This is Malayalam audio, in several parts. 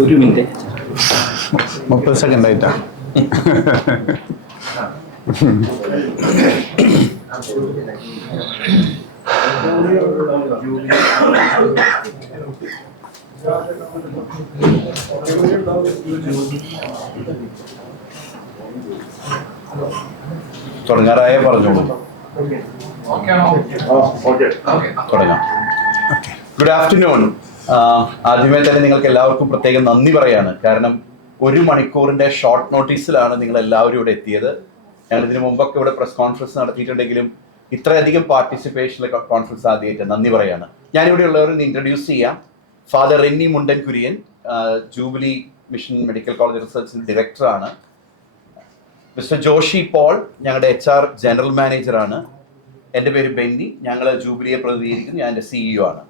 ഒരു മിനിറ്റ് 30 സെക്കൻഡ് ആയിട്ടാ. തുടങ്ങാറായ പറഞ്ഞോളൂ. തുടങ്ങാം. Good afternoon. ആദ്യമേ തന്നെ നിങ്ങൾക്ക് എല്ലാവർക്കും പ്രത്യേകം നന്ദി പറയാണ്. കാരണം 1 മണിക്കൂറിന്റെ ഷോർട്ട് നോട്ടീസിലാണ് നിങ്ങൾ എല്ലാവരും ഇവിടെ എത്തിയത്. ഞങ്ങൾ ഇതിനു മുമ്പൊക്കെ ഇവിടെ പ്രസ് കോൺഫറൻസ് നടത്തിയിട്ടുണ്ടെങ്കിലും ഇത്രയധികം പാർട്ടിസിപ്പേഷനിലെ കോൺഫറൻസ് ആദ്യമായിട്ട് നന്ദി പറയാണ്. ഞാനിവിടെ ഉള്ളവരെ ഇൻട്രൊഡ്യൂസ് ചെയ്യാം. Father Renny Mundan Kurian, jubilee mission medical college റിസർച്ചിന്റെ ഡയറക്ടറാണ്. മിസ്റ്റർ ജോഷി പോൾ ഞങ്ങളുടെ HR ജനറൽ മാനേജറാണ്. എൻ്റെ പേര് ബെന്നി. ഞങ്ങൾ ജൂബിലിയെ പ്രതിനിധീകരിക്കുന്നു. ഞാൻ എൻ്റെ CEO ആണ്.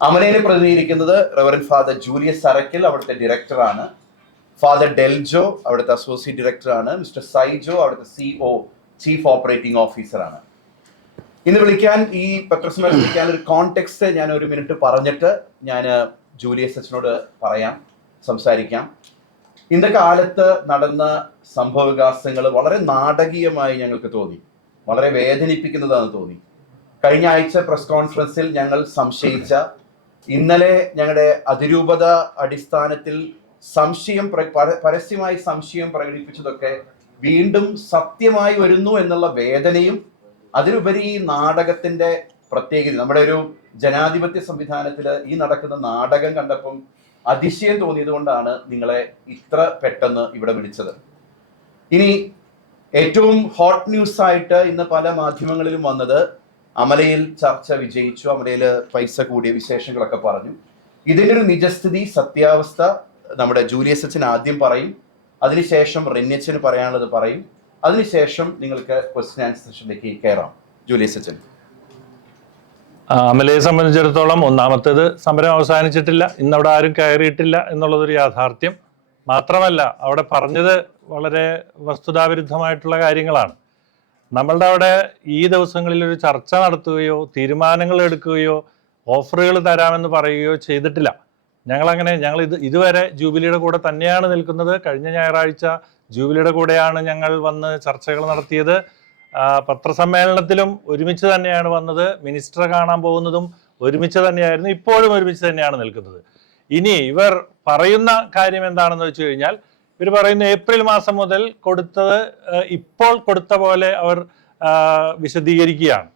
അമലയെ പ്രതിനിധീകരിക്കുന്നത് റെവറൻഡ് ഫാദർ ജൂലിയസ് അറക്കൽ, അവിടുത്തെ ഡയറക്ടറാണ്. ഫാദർ ഡെൽജോ അവിടുത്തെ അസോസിയേറ്റ് ഡയറക്ടറാണ്. മിസ്റ്റർ സൈജോ അവിടുത്തെ CO ചീഫ് ഓപ്പറേറ്റിംഗ് ഓഫീസറാണ്. ഇന്ന് ഈ പത്രസമ്മേളനം വിളിക്കാൻ ഒരു കോണ്ടെക്സ്റ്റ് ഞാൻ 1 മിനിറ്റ് പറഞ്ഞിട്ട് ഞാൻ ജൂലിയസ് അച്ഛനോട് സംസാരിക്കാം. ഇന്നത്തെ കാലത്ത് നടന്ന സംഭവവികാസങ്ങൾ വളരെ നാടകീയമായി ഞങ്ങൾക്ക് തോന്നി, വളരെ വേദനിപ്പിക്കുന്നതാണെന്ന് തോന്നി. കഴിഞ്ഞ ആഴ്ച പ്രസ് കോൺഫറൻസിൽ ഞങ്ങൾ സംശയിച്ച, ഇന്നലെ ഞങ്ങളുടെ അതിരൂപത അടിസ്ഥാനത്തിൽ പരസ്യമായി സംശയം പ്രകടിപ്പിച്ചതൊക്കെ വീണ്ടും സത്യമായി വരുന്നു എന്നുള്ള വേദനയും, അതിലുപരി ഈ നാടകത്തിന്റെ പ്രത്യേകത, നമ്മുടെ ഒരു ജനാധിപത്യ സംവിധാനത്തിൽ ഈ നടക്കുന്ന നാടകം കണ്ടപ്പം അതിശയം തോന്നിയത് കൊണ്ടാണ് നിങ്ങളെ ഇത്ര പെട്ടെന്ന് ഇവിടെ വിളിച്ചത്. ഇനി ഏറ്റവും ഹോട്ട് ന്യൂസ് ആയിട്ട് ഇന്ന് പല മാധ്യമങ്ങളിലും വന്നത്, അമലയിൽ ചർച്ച വിജയിച്ചു, അമലയിൽ പൈസ കൂടിയ വിശേഷങ്ങളൊക്കെ പറഞ്ഞു. ഇതിൻ്റെ ഒരു നിജസ്ഥിതി, സത്യാവസ്ഥ നമ്മുടെ ജൂലിയസ് അച്ഛൻ ആദ്യം പറയും, അതിനുശേഷം റെന്യച്ചന് പറയാനുള്ളത് പറയും, അതിനുശേഷം നിങ്ങൾക്ക് ക്വസ്റ്റ്യൻ ആൻസർ സെഷനിലേക്ക് കയറാം. ജൂലിയസ് അച്ഛൻ. അമലയെ സംബന്ധിച്ചിടത്തോളം ഒന്നാമത്തേത്, സമരം അവസാനിച്ചിട്ടില്ല, ഇന്നവിടെ ആരും കയറിയിട്ടില്ല എന്നുള്ളതൊരു യാഥാർത്ഥ്യം. മാത്രമല്ല അവിടെ പറഞ്ഞത് വളരെ വസ്തുതാവിരുദ്ധമായിട്ടുള്ള കാര്യങ്ങളാണ്. നമ്മളുടെ അവിടെ ഈ ദിവസങ്ങളിൽ ഒരു ചർച്ച നടത്തുകയോ തീരുമാനങ്ങൾ എടുക്കുകയോ ഓഫറുകൾ തരാമെന്ന് പറയുകയോ ചെയ്തിട്ടില്ല. ഞങ്ങൾ ഇതുവരെ ജൂബിലിയുടെ കൂടെ തന്നെയാണ് നിൽക്കുന്നത്. കഴിഞ്ഞ ഞായറാഴ്ച ജൂബിലിയുടെ കൂടെയാണ് ഞങ്ങൾ വന്ന് ചർച്ചകൾ നടത്തിയത്. പത്രസമ്മേളനത്തിലും ഒരുമിച്ച് തന്നെയാണ് വന്നത്. മിനിസ്റ്ററെ കാണാൻ പോകുന്നതും ഒരുമിച്ച് തന്നെയായിരുന്നു. ഇപ്പോഴും ഒരുമിച്ച് തന്നെയാണ് നിൽക്കുന്നത്. ഇനി ഇവർ പറയുന്ന കാര്യം എന്താണെന്ന് വെച്ച് കഴിഞ്ഞാൽ, ഇവർ പറയുന്ന ഏപ്രിൽ മാസം മുതൽ കൊടുത്തത് ഇപ്പോൾ കൊടുത്ത പോലെ അവർ വിശദീകരിക്കുകയാണ്.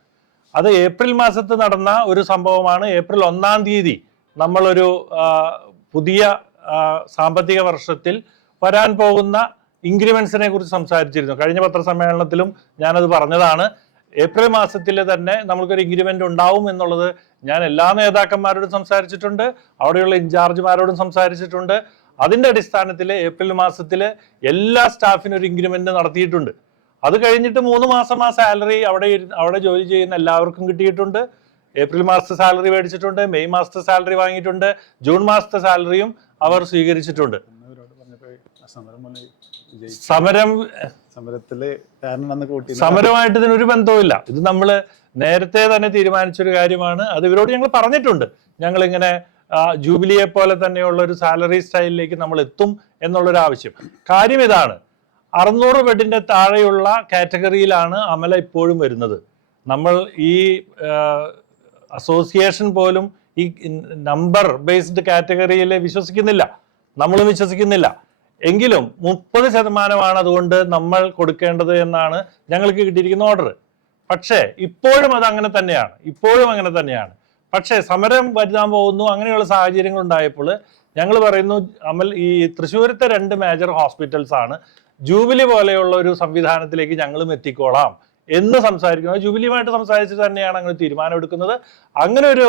അത് ഏപ്രിൽ മാസത്ത് നടന്ന ഒരു സംഭവമാണ്. ഏപ്രിൽ 1-ാം തീയതി നമ്മളൊരു പുതിയ സാമ്പത്തിക വർഷത്തിൽ വരാൻ പോകുന്ന ഇൻക്രിമെന്റ്സിനെ കുറിച്ച് സംസാരിച്ചിരുന്നു. കഴിഞ്ഞ പത്രസമ്മേളനത്തിലും ഞാനത് പറഞ്ഞതാണ്. ഏപ്രിൽ മാസത്തിൽ തന്നെ നമുക്കൊരു ഇൻക്രിമെന്റ് ഉണ്ടാവും എന്നുള്ളത് ഞാൻ എല്ലാ നേതാക്കന്മാരോടും സംസാരിച്ചിട്ടുണ്ട്, അവിടെയുള്ള ഇൻചാർജുമാരോടും സംസാരിച്ചിട്ടുണ്ട്. അതിൻ്റെ അടിസ്ഥാനത്തിൽ ഏപ്രിൽ മാസത്തിൽ എല്ലാ സ്റ്റാഫിനും ഒരു ഇൻക്രിമെന്റ് നടത്തിയിട്ടുണ്ട്. അത് കഴിഞ്ഞിട്ട് 3 മാസം ആ സാലറി അവിടെ ജോലി ചെയ്യുന്ന എല്ലാവർക്കും കിട്ടിയിട്ടുണ്ട്. ഏപ്രിൽ മാസത്തെ സാലറി മേടിച്ചിട്ടുണ്ട്, മെയ് മാസത്തെ സാലറി വാങ്ങിയിട്ടുണ്ട്, ജൂൺ മാസത്തെ സാലറിയും അവർ സ്വീകരിച്ചിട്ടുണ്ട്. സമരമായിട്ട് ഇതിനൊരു ബന്ധവുമില്ല. ഇത് നമ്മൾ നേരത്തെ തന്നെ തീരുമാനിച്ചൊരു കാര്യമാണ്. അത് ഇവരോട് ഞങ്ങൾ പറഞ്ഞിട്ടുണ്ട്. ഞങ്ങളിങ്ങനെ ജൂബിലിയെ പോലെ തന്നെയുള്ള ഒരു സാലറി സ്റ്റൈലിലേക്ക് നമ്മൾ എത്തും എന്നുള്ളൊരു ആവശ്യം. കാര്യം ഇതാണ്, 600 ബെഡിന്റെ താഴെയുള്ള കാറ്റഗറിയിലാണ് അമല ഇപ്പോഴും വരുന്നത്. നമ്മൾ ഈ അസോസിയേഷൻ പോലും ഈ നമ്പർ ബേസ്ഡ് കാറ്റഗറിയിൽ വിശ്വസിക്കുന്നില്ല, നമ്മളും വിശ്വസിക്കുന്നില്ല. എങ്കിലും 30% അതുകൊണ്ട് നമ്മൾ കൊടുക്കേണ്ടത് എന്നാണ് ഞങ്ങൾക്ക് കിട്ടിയിരിക്കുന്ന ഓർഡർ. പക്ഷേ ഇപ്പോഴും അങ്ങനെ തന്നെയാണ്. പക്ഷേ സമരം വരുത്താൻ പോകുന്നു, അങ്ങനെയുള്ള സാഹചര്യങ്ങൾ ഉണ്ടായപ്പോൾ ഞങ്ങൾ പറയുന്നു, ഈ തൃശ്ശൂരത്തെ 2 മേജർ ഹോസ്പിറ്റൽസ് ആണ്, ജൂബിലി പോലെയുള്ള ഒരു സംവിധാനത്തിലേക്ക് ഞങ്ങളും എത്തിക്കോളാം എന്ന് സംസാരിക്കുന്നത്. ജൂബിലിയുമായിട്ട് സംസാരിച്ച് തന്നെയാണ് അങ്ങനെ തീരുമാനം എടുക്കുന്നത്. അങ്ങനെ ഒരു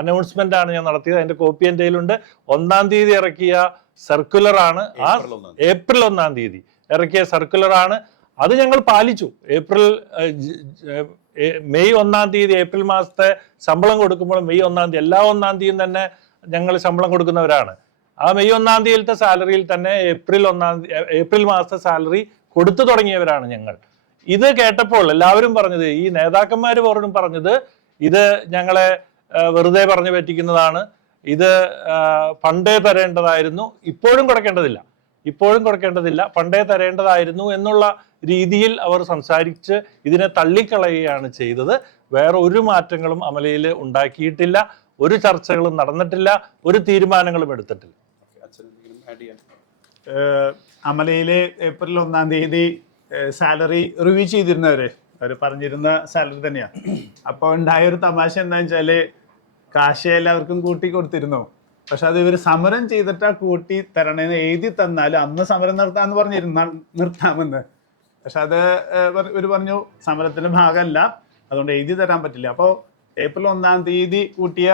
അനൗൺസ്മെന്റ് ആണ് ഞാൻ നടത്തിയത്. അതിന്റെ കോപ്പി എൻ്റെ കയ്യിലുണ്ട്. 1-ാം തീയതി ഇറക്കിയ സർക്കുലറാണ്. ഏപ്രിൽ 1-ാം തീയതി ഇറക്കിയ സർക്കുലറാണ്. അത് ഞങ്ങൾ പാലിച്ചു. മെയ് 1-ാം തീയതി ഏപ്രിൽ മാസത്തെ ശമ്പളം കൊടുക്കുമ്പോൾ മെയ് 1-ാം തീയതി എല്ലാ 1-ാം തീയതിയും തന്നെ ഞങ്ങൾ ശമ്പളം കൊടുക്കുന്നവരാണ്. ആ മെയ് 1-ാം തീയതിയിലത്തെ സാലറിയിൽ തന്നെ ഏപ്രിൽ മാസത്തെ സാലറി കൊടുത്തു തുടങ്ങിയവരാണ് ഞങ്ങൾ. ഇത് കേട്ടപ്പോൾ എല്ലാവരും പറഞ്ഞത്, ഈ നേതാക്കന്മാർ പോലും പറഞ്ഞത്, ഇത് ഞങ്ങളെ വെറുതെ പറഞ്ഞു പറ്റിക്കുന്നതാണ്, ഇത് പണ്ടേ തരേണ്ടതായിരുന്നു, ഇപ്പോഴും കൊടുക്കേണ്ടതില്ല, പണ്ടേ തരേണ്ടതായിരുന്നു എന്നുള്ള രീതിയിൽ അവർ സംസാരിച്ച് ഇതിനെ തള്ളിക്കളയുകയാണ് ചെയ്തത്. വേറെ ഒരു മാറ്റങ്ങളും അമലയിൽ ഉണ്ടാക്കിയിട്ടില്ല, ഒരു ചർച്ചകളും നടന്നിട്ടില്ല, ഒരു തീരുമാനങ്ങളും എടുത്തിട്ടില്ല. അമലയിലെ ഏപ്രിൽ 1-ാം തീയതി സാലറി റിവ്യൂ ചെയ്തിരുന്നവര് അവർ പറഞ്ഞിരുന്ന സാലറി തന്നെയാണ്. അപ്പോൾ ഉണ്ടായൊരു തമാശ എന്താണെന്ന് വെച്ചാൽ കാശ് എല്ലാവർക്കും കൂട്ടി കൊടുത്തിരുന്നു. പക്ഷെ അത് ഇവർ സമരം ചെയ്തിട്ടാ കൂട്ടി തരണേന്ന് എഴുതി തന്നാലും അന്ന് സമരം നിർത്താമെന്ന് നിർത്താമെന്ന്. പക്ഷെ അത് ഇവർ പറഞ്ഞു സമരത്തിന്റെ ഭാഗമല്ല, അതുകൊണ്ട് എഴുതി തരാൻ പറ്റില്ല. അപ്പോൾ ഏപ്രിൽ 1-ാം തീയതി കൂട്ടിയ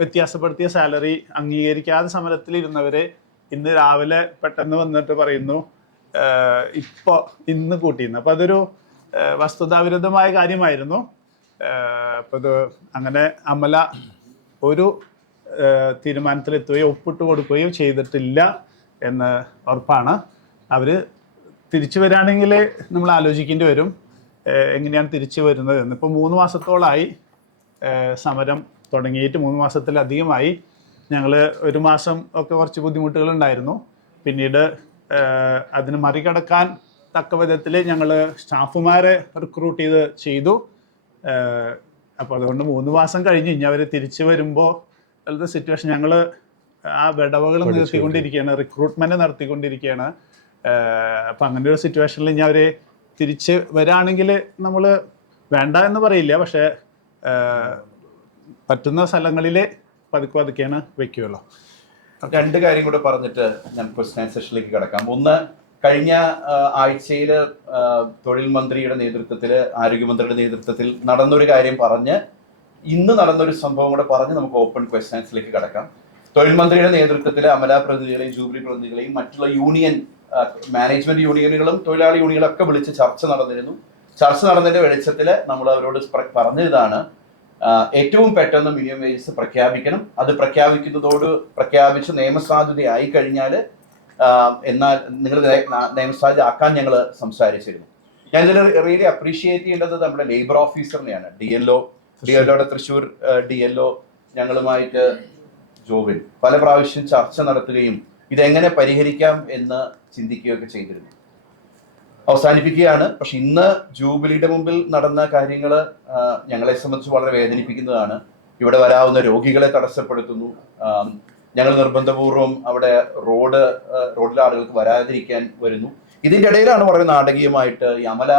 വ്യത്യാസപ്പെടുത്തിയ സാലറി അംഗീകരിക്കാതെ സമരത്തിലിരുന്നവര് ഇന്ന് രാവിലെ പെട്ടെന്ന് വന്നിട്ട് പറയുന്നു ഇന്ന് കൂട്ടിയിരുന്നു. അപ്പോൾ അതൊരു വസ്തുതാവിരുദ്ധമായ കാര്യമായിരുന്നു. അപ്പോൾ ഇത് അങ്ങനെ അമല ഒരു തീരുമാനത്തിലെത്തുകയോ ഒപ്പിട്ട് കൊടുക്കുകയോ ചെയ്തിട്ടില്ല എന്ന് ഉറപ്പാണ്. അവർ തിരിച്ചു വരികയാണെങ്കിൽ നമ്മൾ ആലോചിക്കേണ്ടി വരും എങ്ങനെയാണ് തിരിച്ചു വരുന്നത് എന്ന്. ഇപ്പോൾ 3 മാസത്തോളമായി സമരം തുടങ്ങിയിട്ട്, 3 മാസത്തിലധികമായി. ഞങ്ങൾ 1 മാസം ഒക്കെ കുറച്ച് ബുദ്ധിമുട്ടുകളുണ്ടായിരുന്നു. പിന്നീട് അതിന് മറികടക്കാൻ തക്ക വിധത്തിൽ ഞങ്ങൾ സ്റ്റാഫുമാരെ റിക്രൂട്ട് ചെയ്തു. അപ്പോൾ അതുകൊണ്ട് 3 മാസം കഴിഞ്ഞ് ഇനി അവർ തിരിച്ചു വരുമ്പോൾ ഉള്ള സിറ്റുവേഷൻ, ഞങ്ങൾ ആ വിടവുകൾ നിർത്തിക്കൊണ്ടിരിക്കുകയാണ്, റിക്രൂട്ട്മെൻറ്റ് നടത്തിക്കൊണ്ടിരിക്കുകയാണ്. അപ്പം അങ്ങനെ ഒരു സിറ്റുവേഷനിൽ ഇനി അവർ തിരിച്ച് വരികയാണെങ്കിൽ നമ്മൾ വേണ്ട എന്ന് പറയില്ല, പക്ഷേ പറ്റുന്ന സ്ഥലങ്ങളിൽ പതുക്കെയാണ് വെക്കുകയുള്ളൂ. 2 കാര്യം കൂടെ പറഞ്ഞിട്ട് ഞാൻ ക്വസ്റ്റ്യൻ സെഷനിലേക്ക് കിടക്കാം. ഒന്ന്, കഴിഞ്ഞ ആഴ്ചയിൽ തൊഴിൽ മന്ത്രിയുടെ നേതൃത്വത്തിൽ, ആരോഗ്യമന്ത്രിയുടെ നേതൃത്വത്തിൽ നടന്നൊരു കാര്യം പറഞ്ഞ്, ഇന്ന് നടന്നൊരു സംഭവം കൂടെ പറഞ്ഞ് നമുക്ക് ഓപ്പൺ ക്വസ്റ്റ്യൻസിലേക്ക് കിടക്കാം. തൊഴിൽ മന്ത്രിയുടെ നേതൃത്വത്തിൽ അമല പ്രതിനിധികളെയും ജൂബിലി പ്രതിനിധികളെയും മറ്റുള്ള യൂണിയൻ മാനേജ്മെന്റ് യൂണിയനുകളും തൊഴിലാളി യൂണിയനുകളൊക്കെ വിളിച്ച് ചർച്ച നടന്നിരുന്നു. ചർച്ച നടന്നതിന്റെ വെളിച്ചത്തിൽ നമ്മൾ അവരോട് പറഞ്ഞതാണ്, ഏറ്റവും പെട്ടെന്ന് മിനിമം വേജസ് പ്രഖ്യാപിക്കണം. അത് പ്രഖ്യാപിച്ച് നിയമസാധുതയായി കഴിഞ്ഞാൽ എന്നാൽ നിങ്ങൾ നിയമസാധുത ആക്കാൻ ഞങ്ങൾ സംസാരിച്ചിരുന്നു. ഞാൻ ഇതിൽ റിയലി അപ്രീഷിയേറ്റ് ചെയ്യേണ്ടത് നമ്മുടെ ലേബർ ഓഫീസറിനെയാണ്. DLOയുടെ തൃശ്ശൂർ DLO ഞങ്ങളുമായിട്ട് ജോബിൻ പല പ്രാവശ്യം ചർച്ച നടത്തുകയും ഇതെങ്ങനെ പരിഹരിക്കാം എന്ന് ചിന്തിക്കുകയൊക്കെ ചെയ്തിരുന്നു. അവസാനിപ്പിക്കുകയാണ്. പക്ഷെ ഇന്ന് ജൂബിലിയുടെ മുമ്പിൽ നടന്ന കാര്യങ്ങൾ ഞങ്ങളെ സംബന്ധിച്ച് വളരെ വേദനിപ്പിക്കുന്നതാണ്. ഇവിടെ വരാവുന്ന രോഗികളെ തടസ്സപ്പെടുത്തുന്നു. ഞങ്ങൾ നിർബന്ധപൂർവം അവിടെ റോഡിലെ ആളുകൾക്ക് വരാതിരിക്കാൻ വരുന്നു. ഇതിൻ്റെ ഇടയിലാണ് വളരെ നാടകീയമായിട്ട് ഈ അമല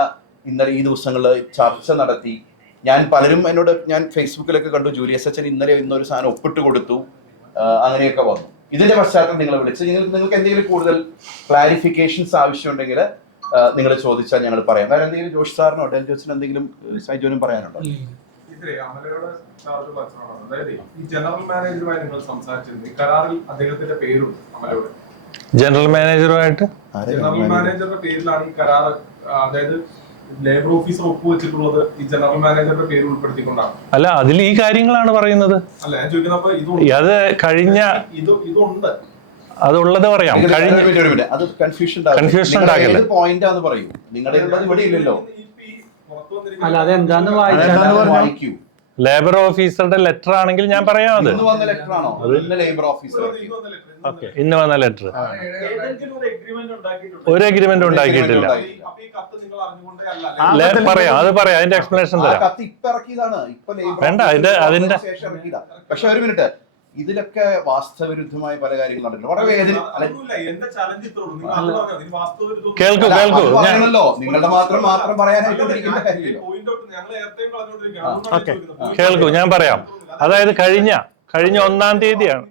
ഇന്നലെ ഈ ദിവസങ്ങളിൽ ചർച്ച നടത്തി. ഞാൻ ഫേസ്ബുക്കിലൊക്കെ കണ്ടു, ജൂലിയസ് അച്ഛൻ ഇന്നൊരു സാധനം ഒപ്പിട്ട് കൊടുത്തു, അങ്ങനെയൊക്കെ വന്നു. ഇതിന്റെ പശ്ചാത്തലം നിങ്ങളെ വിളിച്ച് നിങ്ങൾക്ക് എന്തെങ്കിലും കൂടുതൽ ക്ലാരിഫിക്കേഷൻസ് ആവശ്യമുണ്ടെങ്കിൽ നിങ്ങൾ ചോദിച്ചാൽ ഞങ്ങൾ പറയാം. വേറെ എന്തെങ്കിലും ജോഷ് സാറിനോ ഡെൻജോസിനോ എന്തെങ്കിലും സൈജോനും പറയാനുണ്ടോ? ജനറൽ മാനേജറുമായി നിങ്ങൾ സംസാരിച്ചിരുന്നു, ഈ കരാറിൽ അദ്ദേഹത്തിന്റെ പേരുണ്ട് അമലയുടെ. ജനറൽ മാനേജറുമായിട്ട് ജനറൽ മാനേജറുടെ പേരിലാണ് ഈ കരാർ, അതായത് ലേബർ ഓഫീസർ ഒപ്പുവെച്ചിട്ടുള്ളത് ഈ ജനറൽ മാനേജറുടെ പേര് ഉൾപ്പെടുത്തിക്കൊണ്ടാണ്. അല്ല, അതിൽ ഈ കാര്യങ്ങളാണ് പറയുന്നത്. അല്ല, ഞാൻ ചോദിക്കുന്നപ്പോ അത് കഴിഞ്ഞ ഇതുണ്ട്, അതുള്ളത് പറയാം. അത് കൺഫ്യൂഷൻ പോയിന്റാന്ന് പറയൂ. നിങ്ങളുടെ ഇവിടെ ഇല്ലല്ലോ. വായിക്കൂ. ലേബർ ഓഫീസറുടെ ലെറ്റർ ആണെങ്കിൽ ഞാൻ പറയാം. അത് ഇന്ന് വന്ന ലെറ്റർ ആണോ? ലേബർ ഓഫീസർ ഇന്ന് വന്ന ലെറ്റർ ഒരു എഗ്രിമെന്റ് ഉണ്ടാക്കിയിട്ടില്ല. പറയാം, അത് പറയാം, അതിന്റെ എക്സ്പ്ലനേഷൻ തരാം. വേണ്ട, അതിന്റെ പക്ഷെ ഒരു മിനിറ്റ്, ഇതിലൊക്കെ വാസ്തവവിരുദ്ധമായ പല കാര്യങ്ങളും നടക്കുന്നു. വളരെ കേൾക്കൂ ഞാനല്ലോ നിങ്ങളുടെ മാത്രം പറയാനായിട്ട് കേൾക്കൂ, ഞാൻ പറയാം. അതായത് കഴിഞ്ഞ 1-ാം തീയതിയാണ്,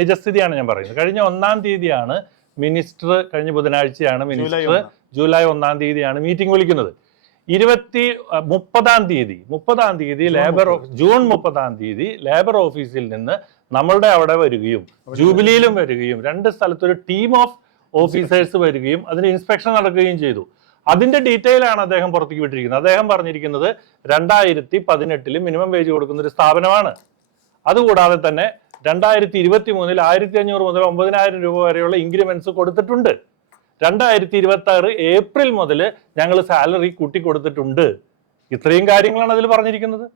നിജസ്ഥിതിയാണ് ഞാൻ പറയുന്നത്. കഴിഞ്ഞ 1-ാം തീയതിയാണ് മിനിസ്റ്റർ, കഴിഞ്ഞ ബുധനാഴ്ചയാണ് മിനിസ്റ്റർ ജൂലൈ 1-ാം തീയതിയാണ് മീറ്റിംഗ് വിളിക്കുന്നത്. 30-ാം തീയതി ജൂൺ 30-ാം തീയതി ലേബർ ഓഫീസിൽ നിന്ന് നമ്മളുടെ അവിടെ വരികയും ജൂബിലിയിലും വരികയും 2 സ്ഥലത്തൊരു ടീം ഓഫ് ഓഫീസേഴ്സ് വരികയും അതിന് ഇൻസ്പെക്ഷൻ നടക്കുകയും ചെയ്തു. അതിന്റെ ഡീറ്റെയിൽ ആണ് അദ്ദേഹം പുറത്തേക്ക് വിട്ടിരിക്കുന്നത്. അദ്ദേഹം പറഞ്ഞിരിക്കുന്നത് 2018 മിനിമം വേജ് കൊടുക്കുന്ന ഒരു സ്ഥാപനമാണ്. അതുകൂടാതെ തന്നെ 2023 1500 മുതൽ 9000 രൂപ വരെയുള്ള ഇൻക്രിമെന്റ്സ് കൊടുത്തിട്ടുണ്ട്. 2026 ഏപ്രിൽ മുതൽ ഞങ്ങൾ സാലറി കൂട്ടിക്കൊടുത്തിട്ടുണ്ട്. ഇത്രയും കാര്യങ്ങളാണ് അതിൽ പറഞ്ഞിരിക്കുന്നത്.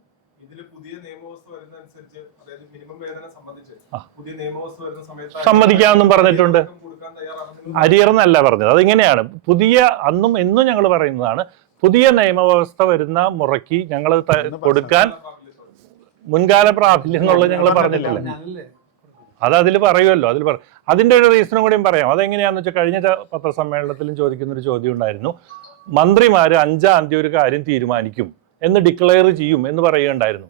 ഇതില് പുതിയ നിയമവ്യവസ്ഥ വരുന്നതനുസരിച്ച്, അതായത് മിനിമം വേതനം സംബന്ധിച്ച് പുതിയ നിയമവ്യവസ്ഥ വരുന്ന സമയത്ത് സമ്മതിക്കാമെന്നും പറഞ്ഞിട്ടുണ്ട്. കൊടുക്കാൻ തയ്യാറാണെന്ന് അരിയറെന്നല്ല പറഞ്ഞത്, അതിങ്ങനെയാണ്. പുതിയ അന്നും എന്നും ഞങ്ങൾ പറയുന്നതാണ്, പുതിയ നിയമവ്യവസ്ഥ വരുന്ന മുറയ്ക്ക് ഞങ്ങൾ കൊടുക്കാൻ മുൻകാല പ്രാബല്യം എന്നുള്ളത് ഞങ്ങൾ പറഞ്ഞിട്ടില്ല. അത് അതിൽ പറയുമല്ലോ, അതിന്റെ ഒരു റീസണും കൂടിയും പറയാം. അതെങ്ങനെയാണെന്ന് വെച്ചാൽ കഴിഞ്ഞ പത്രസമ്മേളനത്തിലും ചോദിക്കുന്നൊരു ചോദ്യം ഉണ്ടായിരുന്നു. മന്ത്രിമാർ 5-ാം തീയതി ഒരു കാര്യം തീരുമാനിക്കും എന്ന് ഡിക്ലെയർ ചെയ്യും എന്ന് പറയുകയുണ്ടായിരുന്നു.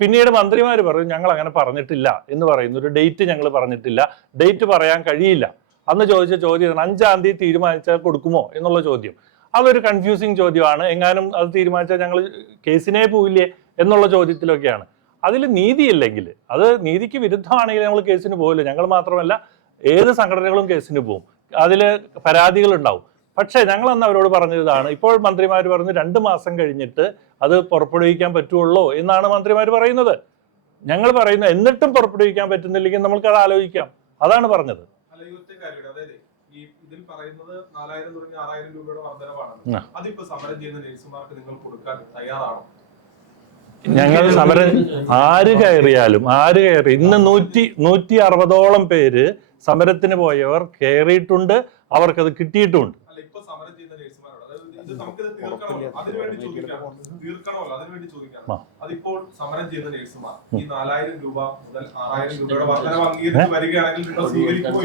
പിന്നീട് മന്ത്രിമാർ പറയും ഞങ്ങൾ അങ്ങനെ പറഞ്ഞിട്ടില്ല എന്ന് പറയുന്നു. ഒരു ഡേറ്റ് ഞങ്ങൾ പറഞ്ഞിട്ടില്ല, ഡേറ്റ് പറയാൻ കഴിയില്ല. അന്ന് ചോദിച്ച ചോദ്യം 5-ാം തീയതി തീരുമാനിച്ചാൽ കൊടുക്കുമോ എന്നുള്ള ചോദ്യം. അതൊരു കൺഫ്യൂസിങ് ചോദ്യമാണ്. എങ്ങാനും അത് തീരുമാനിച്ചാൽ ഞങ്ങൾ കേസിനെ പോയില്ലേ എന്നുള്ള ചോദ്യത്തിലൊക്കെയാണ്. അതിൽ നീതിയില്ലെങ്കിൽ, അത് നീതിക്ക് വിരുദ്ധമാണെങ്കിൽ നമ്മൾ കേസിന് പോകില്ല. ഞങ്ങൾ മാത്രമല്ല, ഏത് സംഘടനകളും കേസിന് പോകും. അതിൽ പരാതികളുണ്ടാവും. പക്ഷേ ഞങ്ങൾ അന്ന് അവരോട് പറഞ്ഞതാണ്, ഇപ്പോൾ മന്ത്രിമാർ പറഞ്ഞു 2 മാസം കഴിഞ്ഞിട്ട് അത് പുറപ്പെടുവിക്കാൻ പറ്റുള്ളൂ എന്നാണ് മന്ത്രിമാർ പറയുന്നത്. ഞങ്ങൾ പറയുന്നത് എന്നിട്ടും പുറപ്പെടുവിക്കാൻ പറ്റുന്നില്ലെങ്കിൽ നമ്മൾക്കത് ആലോചിക്കാം. അതാണ് പറഞ്ഞത്. ഇതിൽ പറയുന്നത് 4000 തുടങ്ങി 6000 രൂപയുടെ വർധനവാണ്. അതിപ്പോ സമരം ചെയ്യുന്ന നഴ്സുമാർക്ക് നിങ്ങൾ കൊടുക്കാൻ തയ്യാറാണോ? ഞങ്ങൾ സമരം ആര് കയറി ഇന്ന് 160ഓളം പേര് സമരത്തിന് പോയവർ കയറിയിട്ടുണ്ട്, അവർക്കത് കിട്ടിയിട്ടുമുണ്ട്. അതിപ്പോൾ സമരം ചെയ്യുന്ന നഴ്സുമാർ ഈ 4000 രൂപ മുതൽ 6000 രൂപയുടെ വർധനവ് അംഗീകരിച്ച് വരികയാണെങ്കിൽ നിങ്ങൾ സ്വീകരിക്കുമോ?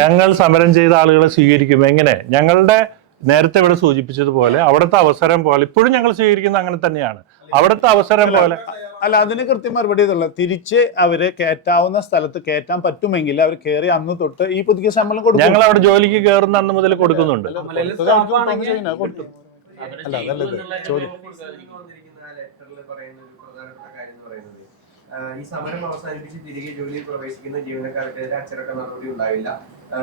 ഞങ്ങൾ സമരം ചെയ്ത ആളുകളെ സ്വീകരിക്കും. എങ്ങനെ? ഞങ്ങളുടെ നേരത്തെ ഇവിടെ സൂചിപ്പിച്ചതുപോലെ അവിടുത്തെ അവസരം പോലെ ഇപ്പോഴും ഞങ്ങൾ സ്വീകരിക്കുന്നത് അങ്ങനെ തന്നെയാണ്. അവിടുത്തെ അവസരം പോലെ അല്ല, അതിന് കൃത്യം മറുപടി ഇതുള്ള. തിരിച്ച് അവര് കയറ്റാവുന്ന സ്ഥലത്ത് കയറ്റാൻ പറ്റുമെങ്കിൽ അവർ കയറി അന്ന് തൊട്ട് ഈ പുതുക്കിയ ശമ്പളം കൊടുക്കും. ഞങ്ങൾ അവിടെ ജോലിക്ക് കയറുന്ന അന്ന് മുതൽ കൊടുക്കുന്നുണ്ട്. ഈ സമരം അവസാനിപ്പിച്ച് തിരികെ ജോലിയിൽ പ്രവേശിക്കുന്ന ജീവനക്കാർക്കെതിരെ അച്ചടക്ക നടപടി ഉണ്ടാവില്ല.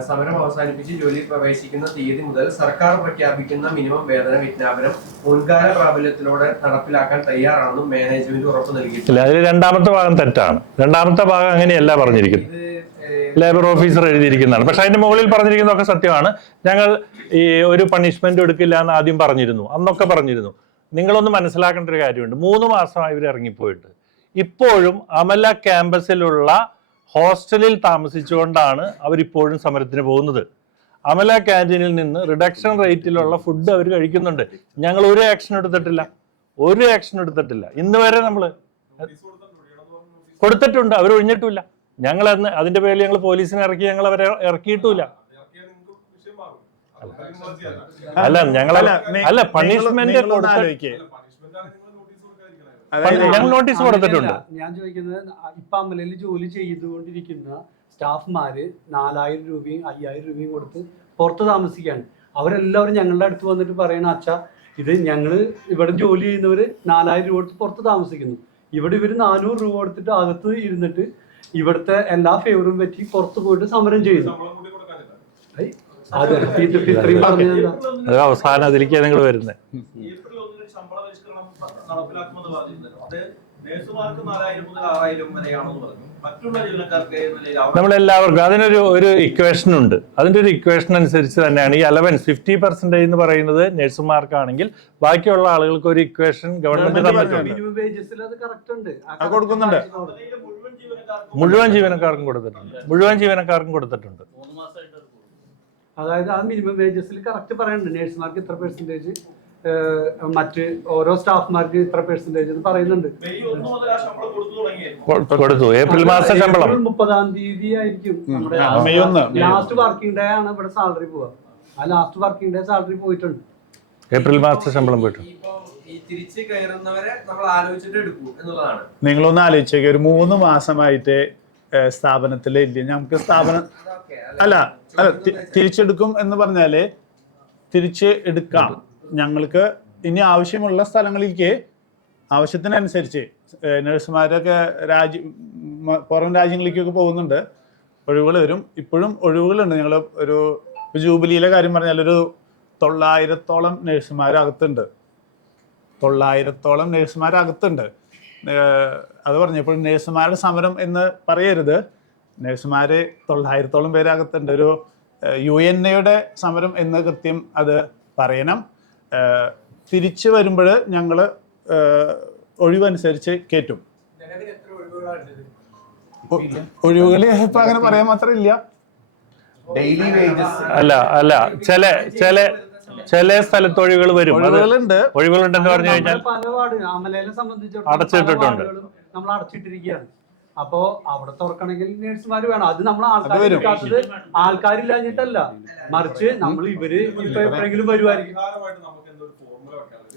സമരം അവസാനിപ്പിച്ച് ജോലിയിൽ പ്രവേശിക്കുന്ന തീയതി മുതൽ സർക്കാർ പ്രഖ്യാപിക്കുന്ന മിനിമം വേതന വിജ്ഞാപനം മുൻകാല പ്രാബല്യത്തിലൂടെ നടപ്പിലാക്കാൻ തയ്യാറാണെന്നും മാനേജ്മെന്റ് ഉറപ്പു നൽകിയിട്ടുണ്ട്. അതിൽ രണ്ടാമത്തെ ഭാഗം തെറ്റാണ്. രണ്ടാമത്തെ ഭാഗം അങ്ങനെയല്ല പറഞ്ഞിരിക്കുന്നത്. ലേബർ ഓഫീസർ എഴുതിയിരിക്കുന്നതാണ്. പക്ഷെ അതിന്റെ മുകളിൽ പറഞ്ഞിരിക്കുന്നതൊക്കെ സത്യമാണ്. ഞങ്ങൾ ഈ ഒരു പണിഷ്മെന്റ് എടുക്കില്ല എന്ന് ആദ്യം പറഞ്ഞിരുന്നു, അന്നൊക്കെ പറഞ്ഞിരുന്നു. നിങ്ങളൊന്ന് മനസ്സിലാക്കേണ്ട ഒരു കാര്യമുണ്ട്. 3 മാസമായി ഇവർ ഇറങ്ങിപ്പോയിട്ട് ഇപ്പോഴും അമല ക്യാമ്പസിലുള്ള ഹോസ്റ്റലിൽ താമസിച്ചുകൊണ്ടാണ് അവരിപ്പോഴും സമരത്തിന് പോകുന്നത്. അമല ക്യാൻറ്റീനിൽ നിന്ന് റിഡക്ഷൻ റേറ്റിലുള്ള ഫുഡ് അവർ കഴിക്കുന്നുണ്ട്. ഞങ്ങൾ ഒരു ആക്ഷൻ എടുത്തിട്ടില്ല. ഇന്ന് വരെ നമ്മൾ കൊടുത്തിട്ടുണ്ട്, അവർ ഒഴിഞ്ഞിട്ടില്ല. ഞങ്ങൾ അന്ന് അതിന്റെ പേരിൽ ഞങ്ങൾ പോലീസിനെ ഇറക്കി, ഞങ്ങൾ അവരെ ഇറക്കിയിട്ടുമില്ല. അല്ല പണിഷ്മെന്റ് ഞങ്ങൾ നോട്ടീസ് കൊടുത്തിട്ടുണ്ട്. ഞാൻ ചോദിക്കുന്നത്, ഇപ്പൊ അമലയിൽ ജോലി ചെയ്തുകൊണ്ടിരിക്കുന്ന സ്റ്റാഫ്മാര് 4000 രൂപയും 5000 രൂപയും കൊടുത്ത് പുറത്ത് താമസിക്കുകയാണ്. അവരെല്ലാവരും ഞങ്ങളുടെ അടുത്ത് വന്നിട്ട് പറയണ, അച്ഛാ ഇത് ഞങ്ങള് ഇവിടെ ജോലി ചെയ്യുന്നവര് 4000 രൂപ കൊടുത്ത് പുറത്ത് താമസിക്കുന്നു. ഇവിടെ ഇവര് 400 രൂപ കൊടുത്തിട്ട് അകത്ത് ഇരുന്നിട്ട് ഇവിടുത്തെ എല്ലാ ഫേവറും പറ്റി പുറത്ത് പോയിട്ട് സമരം ചെയ്യുന്നു. അത് അവസാനം അതിലേക്കാണ് നിങ്ങൾ വരുന്നത്. നടപ്പിലാക്കുമെന്ന് പറഞ്ഞിരുന്നത് അത് നഴ്സുമാർക്ക് 4000 മുതൽ 6000 വരെയാണെന്ന് പറഞ്ഞു. മറ്റുള്ള ജീവനക്കാർക്ക് നമ്മളെല്ലാവർക്കും അതിനൊരു ഇക്വേഷൻ ഉണ്ട്. അതിന്റെ ഒരു ഇക്വേഷൻ അനുസരിച്ച് തന്നെയാണ് ഈ അലവൻസ് 50% എന്ന് പറയുന്നത് നഴ്സുമാർക്കാണെങ്കിൽ ബാക്കിയുള്ള ആളുകൾക്ക് ഒരു ഇക്വേഷൻ ഗവൺമെന്റ് തന്നിട്ടുണ്ട്. കൊടുക്കുന്നുണ്ട്. മുഴുവൻ ജീവനക്കാർക്കും കൊടുത്തിട്ടുണ്ട്. അതായത് ആ മിനിമം വേജസിൽ കറക്റ്റ് പറയുന്നുണ്ട്. നഴ്സുമാർക്ക് ഇത്ര പെർസെന്റേജ്, മറ്റ് ഓരോ സ്റ്റാഫ്മാർക്ക് ഇത്ര പെർസെന്റേജ് എന്ന് പറയുന്നുണ്ട്. കൊടുത്തു. ഏപ്രിൽ മാസം ശമ്പളം 30-ാം തീയതി ആയിരിക്കും നമ്മുടെ ലാസ്റ്റ് വർക്കിംഗ് ഡേ ആണ് ഇവിടെ സാലറി പോവുക. ആ ലാസ്റ്റ് വർക്കിംഗ് ഡേ സാലറി പോയിട്ടുണ്ട്. ഏപ്രിൽ മാസം ശമ്പളം പോയിട്ടുണ്ട്. തിരിച്ച് കയറുന്നവരെ നമ്മൾ ആലോചിച്ചിട്ട് എടുക്കൂ എന്നുള്ളതാണ്. നിങ്ങളൊന്ന് ആലോചിച്ചേക്ക്, ഒരു 3 മാസമായിട്ട് സ്ഥാപനത്തിൽ ഇല്ല. നമുക്ക് സ്ഥാപനം അല്ല തിരിച്ചെടുക്കും എന്ന് പറഞ്ഞാല് തിരിച്ച് എടുക്കാം. ഞങ്ങൾക്ക് ഇനി ആവശ്യമുള്ള സ്ഥലങ്ങളിലേക്ക് ആവശ്യത്തിനനുസരിച്ച് നഴ്സുമാരൊക്കെ പുറം രാജ്യങ്ങളിലേക്കൊക്കെ പോകുന്നുണ്ട്. ഒഴിവുകൾ വരും. ഇപ്പോഴും ഒഴിവുകളുണ്ട്. ഞങ്ങൾ ഒരു ജൂബിലിയിലെ കാര്യം പറഞ്ഞാൽ ഒരു 900ഓളം നഴ്സുമാരകത്തുണ്ട്. 900ഓളം നഴ്സുമാരകത്തുണ്ട്. അത് പറഞ്ഞപ്പോൾ നഴ്സുമാരുടെ സമരം എന്ന് പറയരുത്. നഴ്സുമാർ 900ഓളം പേരകത്തുണ്ട്. ഒരു UNA സമരം എന്ന് കൃത്യം അത് പറയണം. തിരിച്ചു വരുമ്പോൾ ഞങ്ങൾ ഒഴിവനുസരിച്ച് കയറ്റും. ഒഴിവുകൾ ഇപ്പം അങ്ങനെ പറയാൻ മാത്രമില്ല. ഡെയിലി വേജസ് അല്ല ചില സ്ഥലത്ത് ഒഴിവുകൾ വരും. ഒഴിവുകളുണ്ട്. ഒഴിവുകളുണ്ടെന്ന് പറഞ്ഞു കഴിഞ്ഞാൽ പല വാർഡ് അമലയെ സംബന്ധിച്ചിടത്തോളം അടച്ചിട്ടിട്ടുണ്ട്. നമ്മൾ അടച്ചിട്ടിരിക്കുകയാണ്. അപ്പോ അവിടെ തുറക്കണമെങ്കിൽ നേഴ്സുമാർ വേണം. അത് നമ്മൾ ആൾക്കാർ ആൾക്കാരില്ലാഞ്ഞിട്ടല്ല, മറിച്ച് നമ്മൾ ഇവര് ഇപ്പൊ എപ്പോഴെങ്കിലും വരുമായിരിക്കും.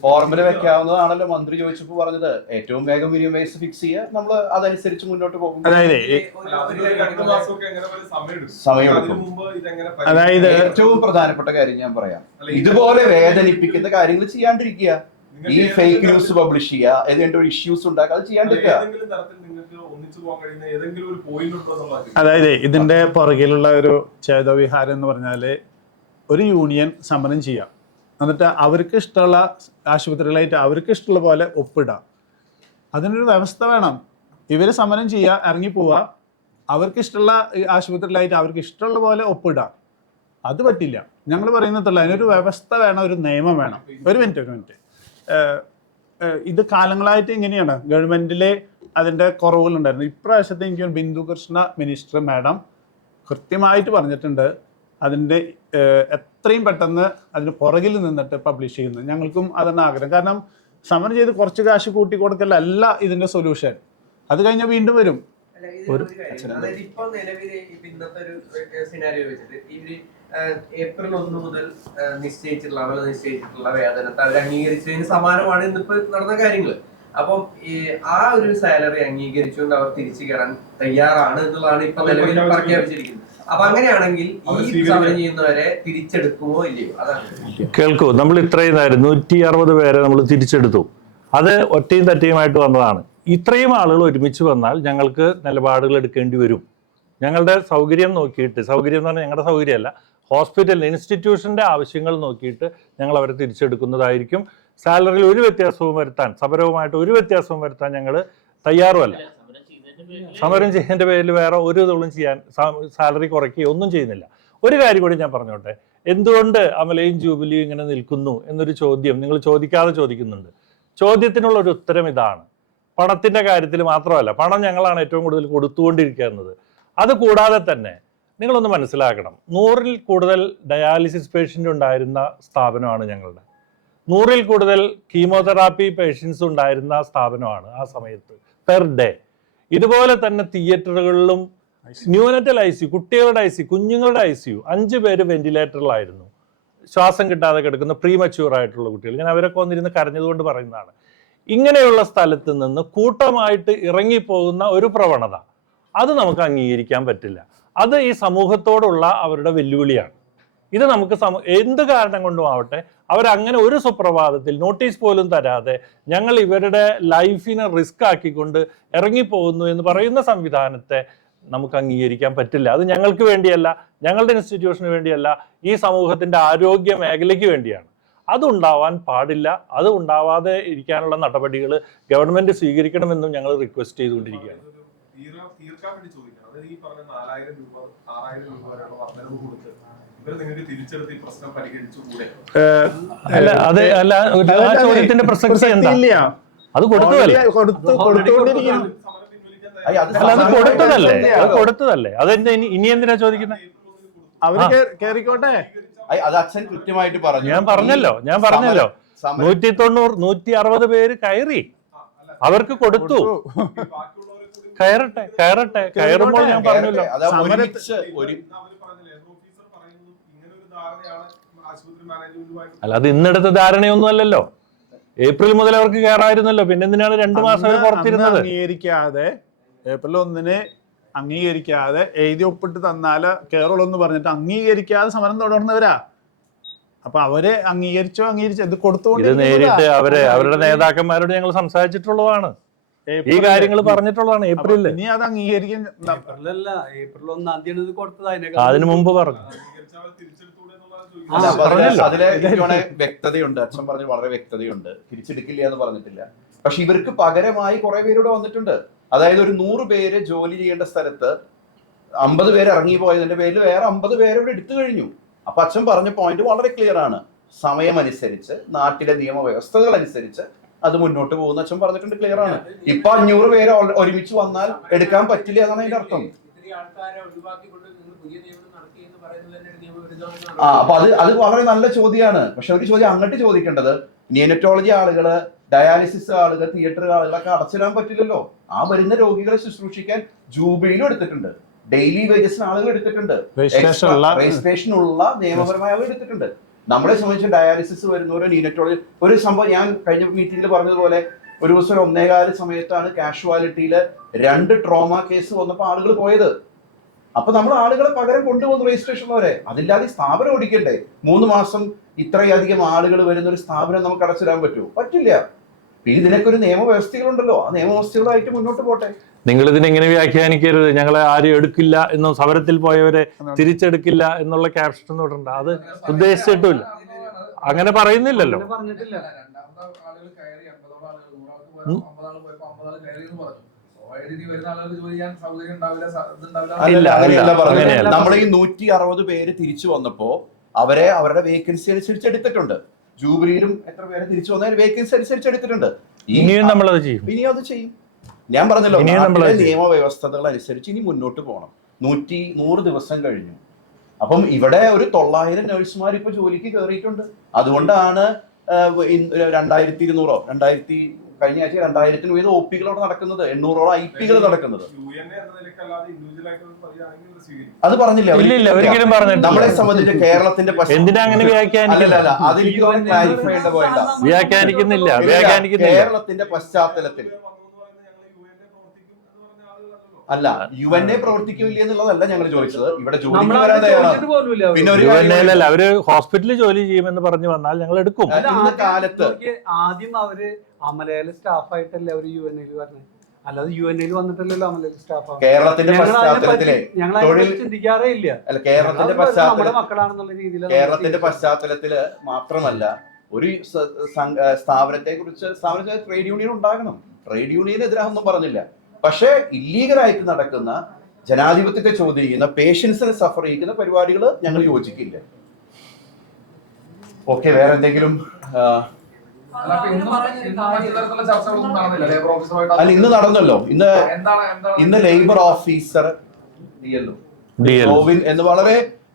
ഫോർമുല വെക്കാവുന്നതാണല്ലോ മന്ത്രി ചോദിച്ചപ്പോൾ പറഞ്ഞത്. ഏറ്റവും വേഗം മിനിമം വേജ് ഫിക്സ് ചെയ്യുക, നമ്മൾ അതനുസരിച്ച് മുന്നോട്ട് പോകും. അതായത് ഏറ്റവും പ്രധാനപ്പെട്ട കാര്യം ഞാൻ പറയാം, ഇതുപോലെ വേദനിപ്പിക്കുന്ന കാര്യങ്ങൾ ചെയ്യാണ്ടിരിക്കുക. ഈ ഫേക്ക് ന്യൂസ് പബ്ലിഷ് ചെയ്യുക, ഏതെങ്കിലും ഇഷ്യൂസ് ഉണ്ടാക്കുക, അത് ചെയ്യാണ്ടിരിക്കുക. അതായത് ഇതിന്റെ പുറകിലുള്ള ഒരു ചേതോവിഹാരം എന്ന് പറഞ്ഞാല് ഒരു യൂണിയൻ സമരം ചെയ്യാം, എന്നിട്ട് അവർക്ക് ഇഷ്ടമുള്ള ആശുപത്രികളായിട്ട് അവർക്ക് ഇഷ്ടമുള്ള പോലെ ഒപ്പിടാം. അതിനൊരു വ്യവസ്ഥ വേണം. ഇവർ സമരം ചെയ്യുക, ഇറങ്ങിപ്പോവുക, അവർക്ക് ഇഷ്ടമുള്ള ആശുപത്രികളായിട്ട് അവർക്ക് ഇഷ്ടമുള്ള പോലെ ഒപ്പിടാം. അത് പറ്റില്ല. ഞങ്ങൾ പറയുന്നതല്ല, അതിനൊരു വ്യവസ്ഥ വേണം, ഒരു നിയമം വേണം. ഒരു മിനിറ്റ്. ഇത് കാലങ്ങളായിട്ട് ഇങ്ങനെയാണ്. ഗവൺമെന്റിലെ അതിൻ്റെ കുറവുകളുണ്ടായിരുന്നു. ഇപ്രാവശ്യത്തെ എനിക്ക് ബിന്ദു കൃഷ്ണ മിനിസ്റ്റർ മാഡം കൃത്യമായിട്ട് പറഞ്ഞിട്ടുണ്ട്, അതിൻ്റെ എത്രയും പെട്ടെന്ന് അതിന് പുറകിൽ നിന്നിട്ട് പബ്ലിഷ് ചെയ്യുന്നത്. ഞങ്ങൾക്കും അതാണ് ആഗ്രഹം. കാരണം സമരം ചെയ്ത് കുറച്ച് കാശ് കൂട്ടി കൊടുക്കലല്ല ഇതിൻ്റെ സൊല്യൂഷൻ. അത് കഴിഞ്ഞാൽ വീണ്ടും വരും. ഇപ്പൊ നിലവിൽ ഇന്നത്തെ ഒരു സിനാരിയോ വെച്ചിട്ട് ഇവര് ഏപ്രിൽ 1 മുതൽ നിശ്ചയിച്ചിട്ടുള്ള വേതനത്തെ അവർ അംഗീകരിച്ചതിന് സമാനമാണ് ഇന്നിപ്പോ നടന്ന കാര്യങ്ങൾ. അപ്പം ആ ഒരു സാലറി അംഗീകരിച്ചുകൊണ്ട് അവർ തിരിച്ചു കയറാൻ തയ്യാറാണ് എന്നുള്ളതാണ് ഇപ്പൊ നിലവിൽ പ്രഖ്യാപിച്ചിരിക്കുന്നത്. അപ്പൊ അങ്ങനെയാണെങ്കിൽ ഈ സമരം ചെയ്യുന്നവരെ തിരിച്ചെടുക്കുമോ ഇല്ലയോ? അതാണ് കേൾക്കൂ. നമ്മൾ ഇത്രയും നേരം 160 പേരെ നമ്മൾ തിരിച്ചെടുത്തു. അത് ഒറ്റയും തറ്റയുമായിട്ട് വന്നതാണ്. ഇത്രയും ആളുകൾ ഒരുമിച്ച് വന്നാൽ ഞങ്ങൾക്ക് നിലപാടുകൾ എടുക്കേണ്ടി വരും. ഞങ്ങളുടെ സൗകര്യം നോക്കിയിട്ട്, സൗകര്യം എന്ന് പറഞ്ഞാൽ ഞങ്ങളുടെ സൗകര്യമല്ല, ഹോസ്പിറ്റലിൻ്റെ ഇൻസ്റ്റിറ്റ്യൂഷൻ്റെ ആവശ്യങ്ങൾ നോക്കിയിട്ട് ഞങ്ങൾ അവരെ തിരിച്ചെടുക്കുന്നതായിരിക്കും. സാലറിയിൽ ഒരു വ്യത്യാസവും വരുത്താൻ, സമരവുമായിട്ട് ഒരു വ്യത്യാസവും വരുത്താൻ ഞങ്ങൾ തയ്യാറുമല്ല. സമരം ചെയ്യുന്നതിൻ്റെ പേരിൽ വേറെ ഒരു ഇതും ചെയ്യാൻ, സാലറി കുറയ്ക്കുകയോ ഒന്നും ചെയ്യുന്നില്ല. ഒരു കാര്യം കൂടി ഞാൻ പറഞ്ഞോട്ടെ. എന്തുകൊണ്ട് അമലയും ജൂബിലിയും ഇങ്ങനെ നിൽക്കുന്നു എന്നൊരു ചോദ്യം നിങ്ങൾ ചോദിക്കാതെ ചോദിക്കുന്നുണ്ട്. ചോദ്യത്തിനുള്ള ഒരു ഉത്തരം ഇതാണ്. പണത്തിൻ്റെ കാര്യത്തിൽ മാത്രമല്ല, പണം ഞങ്ങളാണ് ഏറ്റവും കൂടുതൽ കൊടുത്തുകൊണ്ടിരിക്കുന്നത്. അത് കൂടാതെ തന്നെ നിങ്ങളൊന്ന് മനസ്സിലാക്കണം, 100-ൽ കൂടുതൽ ഡയാലിസിസ് പേഷ്യൻ്റ് ഉണ്ടായിരുന്ന സ്ഥാപനമാണ് ഞങ്ങളുടെ. 100-ൽ കൂടുതൽ കീമോതെറാപ്പി പേഷ്യൻസ് ഉണ്ടായിരുന്ന സ്ഥാപനമാണ് ആ സമയത്ത് പെർ ഡേ. ഇതുപോലെ തന്നെ തിയേറ്ററുകളിലും ന്യൂനറ്റൽ ICU, കുട്ടികളുടെ ICU, കുഞ്ഞുങ്ങളുടെ ICU 5 പേര് വെന്റിലേറ്ററിലായിരുന്നു. ശ്വാസം കിട്ടാതെ കിടക്കുന്ന പ്രീമച്യൂർ ആയിട്ടുള്ള കുട്ടികൾ. ഞാൻ അവരൊക്കെ വന്നിരുന്ന് കരഞ്ഞതുകൊണ്ട് പറയുന്നതാണ്. ഇങ്ങനെയുള്ള സ്ഥലത്ത് നിന്ന് കൂട്ടമായിട്ട് ഇറങ്ങിപ്പോകുന്ന ഒരു പ്രവണത, അത് നമുക്ക് അംഗീകരിക്കാൻ പറ്റില്ല. അത് ഈ സമൂഹത്തോടുള്ള അവരുടെ വെല്ലുവിളിയാണ്. ഇത് നമുക്ക് എന്ത് കാരണം കൊണ്ടും ആവട്ടെ, അവരങ്ങനെ ഒരു സുപ്രഭാതത്തിൽ നോട്ടീസ് പോലും തരാതെ ഞങ്ങൾ ഇവരുടെ ലൈഫിനെ റിസ്ക് ആക്കിക്കൊണ്ട് ഇറങ്ങിപ്പോകുന്നു എന്ന് പറയുന്ന സംവിധാനത്തെ നമുക്ക് അംഗീകരിക്കാൻ പറ്റില്ല. അത് ഞങ്ങൾക്ക് വേണ്ടിയല്ല, ഞങ്ങളുടെ ഇൻസ്റ്റിറ്റ്യൂഷന് വേണ്ടിയല്ല, ഈ സമൂഹത്തിൻ്റെ ആരോഗ്യ മേഖലയ്ക്ക് വേണ്ടിയാണ്. അതുണ്ടാവാൻ പാടില്ല. അത് ഉണ്ടാവാതെ ഇരിക്കാനുള്ള നടപടികൾ ഗവൺമെന്റ് സ്വീകരിക്കണമെന്നും ഞങ്ങൾ റിക്വസ്റ്റ് ചെയ്തുകൊണ്ടിരിക്കുകയാണ്. തീർക്കാൻ വേണ്ടി ചോദിക്കണം. അതായത് ഈ പറഞ്ഞ 4000 രൂപ 6000 രൂപ വരെയുള്ള വർധനവ് കൊടുത്ത് ഇവർ നിങ്ങൾക്ക് തിരിച്ചെടുത്ത് ഈ പ്രശ്നം പരിഹരിച്ചുകൂടെ? ആ ചോദ്യത്തിന്റെ പ്രസക്തി എന്താ? അത് കൊടുത്തതല്ലേ? അത് കൊടുത്തതല്ലേ? അതെന്താ ഇനി എന്തിനാ ചോദിക്കുന്നത്? അവര് കേറിക്കോട്ടെ. അത് അച്ഛൻ കൃത്യമായിട്ട് പറഞ്ഞു. ഞാൻ പറഞ്ഞല്ലോ 190 160 പേര് കയറി, അവർക്ക് കൊടുത്തു. കയറട്ടെ. കയറുമ്പോൾ ഞാൻ പറഞ്ഞല്ലോ, അല്ല അത് ഇന്നെടുത്ത ധാരണയൊന്നും അല്ലല്ലോ. ഏപ്രിൽ മുതൽ അവർക്ക് കയറായിരുന്നല്ലോ. പിന്നെ എന്തിനാണ് 2 മാസം അവർ പുറത്തിരുന്നത്? അംഗീകരിക്കാതെ ഏപ്രിൽ 1-ന് അംഗീകരിക്കാതെ എഴുതി ഒപ്പിട്ട് തന്നാല് കേരളം എന്ന് പറഞ്ഞിട്ട് അംഗീകരിക്കാതെ സമരം തുടർന്നവരാ. അപ്പൊ അവരെ അംഗീകരിച്ചോ ഇത് കൊടുത്തുകൊണ്ട് ഇത് നേരിട്ട് അവരുടെ നേതാക്കന്മാരോട് ഞങ്ങൾ സംസാരിച്ചിട്ടുള്ളതാണ്. ഈ കാര്യങ്ങൾ പറഞ്ഞിട്ടുള്ളതാണ് ഏപ്രിലിൽ. ഇനി അത് അംഗീകരിക്കാൻ ഏപ്രിൽ 1-ാം തീയതി കൊടുത്തത് അതിനു മുമ്പ് പറഞ്ഞു. അതിലെ വ്യക്തതയുണ്ട്. അച്ഛൻ പറഞ്ഞ് വളരെ വ്യക്തതയുണ്ട്. തിരിച്ചെടുക്കില്ല എന്ന് പറഞ്ഞിട്ടില്ല. പക്ഷെ ഇവർക്ക് പകരമായി കുറെ പേരൂടെ വന്നിട്ടുണ്ട്. അതായത് ഒരു 100 പേര് ജോലി ചെയ്യേണ്ട സ്ഥലത്ത് 50 പേര് ഇറങ്ങി പോയതിന്റെ പേരിൽ വേറെ 50 പേരെ ഇവിടെ എടുത്തു കഴിഞ്ഞു. അപ്പൊ അച്ഛൻ പറഞ്ഞ പോയിന്റ് വളരെ ക്ലിയർ ആണ്. സമയമനുസരിച്ച് നാട്ടിലെ നിയമവ്യവസ്ഥകൾ അനുസരിച്ച് അത് മുന്നോട്ട് പോകുന്ന അച്ഛൻ പറഞ്ഞിട്ടുണ്ട്, ക്ലിയർ ആണ്. ഇപ്പൊ 500 പേര് ഒരുമിച്ച് വന്നാൽ എടുക്കാൻ പറ്റില്ല എന്നാണ് അതിന്റെ അർത്ഥം. അപ്പൊ അത് വളരെ നല്ല ചോദ്യമാണ്. പക്ഷെ ഒരു ചോദ്യം അങ്ങോട്ട് ചോദിക്കേണ്ടത്, നിയോനറ്റോളജി ആളുകള്, ഡയാലിസിസ് ആളുകൾ, തിയേറ്റർ ആളുകളൊക്കെ അടച്ചിടാൻ പറ്റില്ലല്ലോ. ആ വരുന്ന രോഗികളെ ശുശ്രൂഷിക്കാൻ ജൂബിലിയിലും എടുത്തിട്ടുണ്ട്, ഡെയിലി വേജസിന് ആളുകൾ എടുത്തിട്ടുണ്ട്, രജിസ്ട്രേഷനുള്ള നിയമപരമായ ആളുകൾ എടുത്തിട്ടുണ്ട്. നമ്മളെ സംബന്ധിച്ച് ഡയാലിസിസ് വരുന്നവരോ നിയോനറ്റോളജി ഒരു സംഭവം ഞാൻ കഴിഞ്ഞ മീറ്റിംഗിൽ പറഞ്ഞതുപോലെ ഒരു ദിവസം 1:15 സമയത്താണ് കാഷ്വാലിറ്റിയില് 2 ട്രോമ കേസ് വന്നപ്പോൾ ആളുകൾ പോയത്. അപ്പൊ നമ്മൾ ആളുകളെ പകരം കൊണ്ടുപോകുന്ന രജിസ്ട്രേഷനുള്ളവരെ. അതില്ലാതെ സ്ഥാപനം ഓടിക്കണ്ടേ? 3 മാസം ഇത്രയധികം ആളുകൾ വരുന്ന ഒരു സ്ഥാപനം നമുക്ക് അടച്ചിടാൻ പറ്റുമോ? പറ്റില്ല. ഇതിനൊക്കെ ഒരു നിയമവ്യവസ്ഥകളുണ്ടല്ലോ, ആ നിയമവ്യവസ്ഥകളായിട്ട് മുന്നോട്ട് പോട്ടെ. നിങ്ങൾ ഇതിനെങ്ങനെ വ്യാഖ്യാനിക്കരുത്, ഞങ്ങളെ ആരും എടുക്കില്ല എന്നും സമരത്തിൽ പോയവരെ തിരിച്ചെടുക്കില്ല എന്നുള്ള ക്യാപ്ഷൻ ഒന്നും ഇടണ്ട. അത് ഉദ്ദേശിച്ചിട്ടില്ല, അങ്ങനെ പറയുന്നില്ലല്ലോ. നമ്മൾ ഈ 160 പേര് തിരിച്ചു വന്നപ്പോ അവരുടെ വേക്കൻസി അനുസരിച്ച് എടുത്തിട്ടുണ്ട്. ജൂബിലിയിലും എത്ര പേരെ തിരിച്ചു വന്നാൽ വേക്കൻസി അനുസരിച്ച് എടുത്തിട്ടുണ്ട്. ഇനിയും നമ്മളത് ചെയ്യും, ഇനിയും അത് ചെയ്യും. ഞാൻ പറഞ്ഞല്ലോ, നിയമവ്യവസ്ഥകൾ അനുസരിച്ച് ഇനി മുന്നോട്ട് പോകണം. 100 ദിവസം കഴിഞ്ഞു. അപ്പം ഇവിടെ ഒരു 900 നഴ്സുമാർ ഇപ്പൊ ജോലിക്ക് കയറിയിട്ടുണ്ട്. അതുകൊണ്ടാണ് 2200 കഴിഞ്ഞ ആഴ്ച 2000 OP-കൾ അവിടെ നടക്കുന്നത്, 800 IP-കൾ നടക്കുന്നത്. അത് പറഞ്ഞില്ല, നമ്മളെ സംബന്ധിച്ച് കേരളത്തിന്റെ കേരളത്തിന്റെ പശ്ചാത്തലത്തിൽ അല്ല, UN പ്രവർത്തിക്കില്ല എന്നുള്ളതല്ല ഞങ്ങൾ ചോദിച്ചത്. ഇവിടെ ജോലിക്ക് വരാൻ തയ്യാറാണ്. പിന്നെ അവര് ഹോസ്പിറ്റലിൽ ജോലി ചെയ്യുമെന്ന് പറഞ്ഞു വന്നാൽ ഞങ്ങൾ എടുക്കും. കാലത്ത് ആദ്യം അവര് അമലയിലെ സ്റ്റാഫായിട്ടല്ലേ അവര് UNA പറഞ്ഞത്, അല്ലാതെ UNA വന്നിട്ടല്ലല്ലോ അമലയിലെ സ്റ്റാഫ്. കേരളത്തിന്റെ പശ്ചാത്തലത്തിലെ ചിന്തിക്കാറേ ഇല്ല. അല്ല, കേരളത്തിന്റെ പശ്ചാത്തലത്തിൽ മക്കളാണെന്നുള്ള രീതിയിൽ കേരളത്തിന്റെ പശ്ചാത്തലത്തില് മാത്രമല്ല, ഒരു സ്ഥാപനത്തെ കുറിച്ച് ട്രേഡ് യൂണിയൻ ഉണ്ടാകണം. ട്രേഡ് യൂണിയനെതിരാണെന്നും പറഞ്ഞില്ല. പക്ഷേ ഇല്ലീഗലായിട്ട് നടക്കുന്ന, ജനാധിപത്യത്തെ ചോദ്യം ചെയ്യുന്ന, പേഷ്യൻസിനെ സഫർ ചെയ്യുന്ന പരിപാടികൾ ഞങ്ങൾ യോജിക്കില്ല. ഓക്കെ, വേറെ എന്തെങ്കിലും? അല്ല, ഇന്ന് നടന്നല്ലോ. ഇന്ന് ലേബർ ഓഫീസർ ഗോവിൻ എന്ന്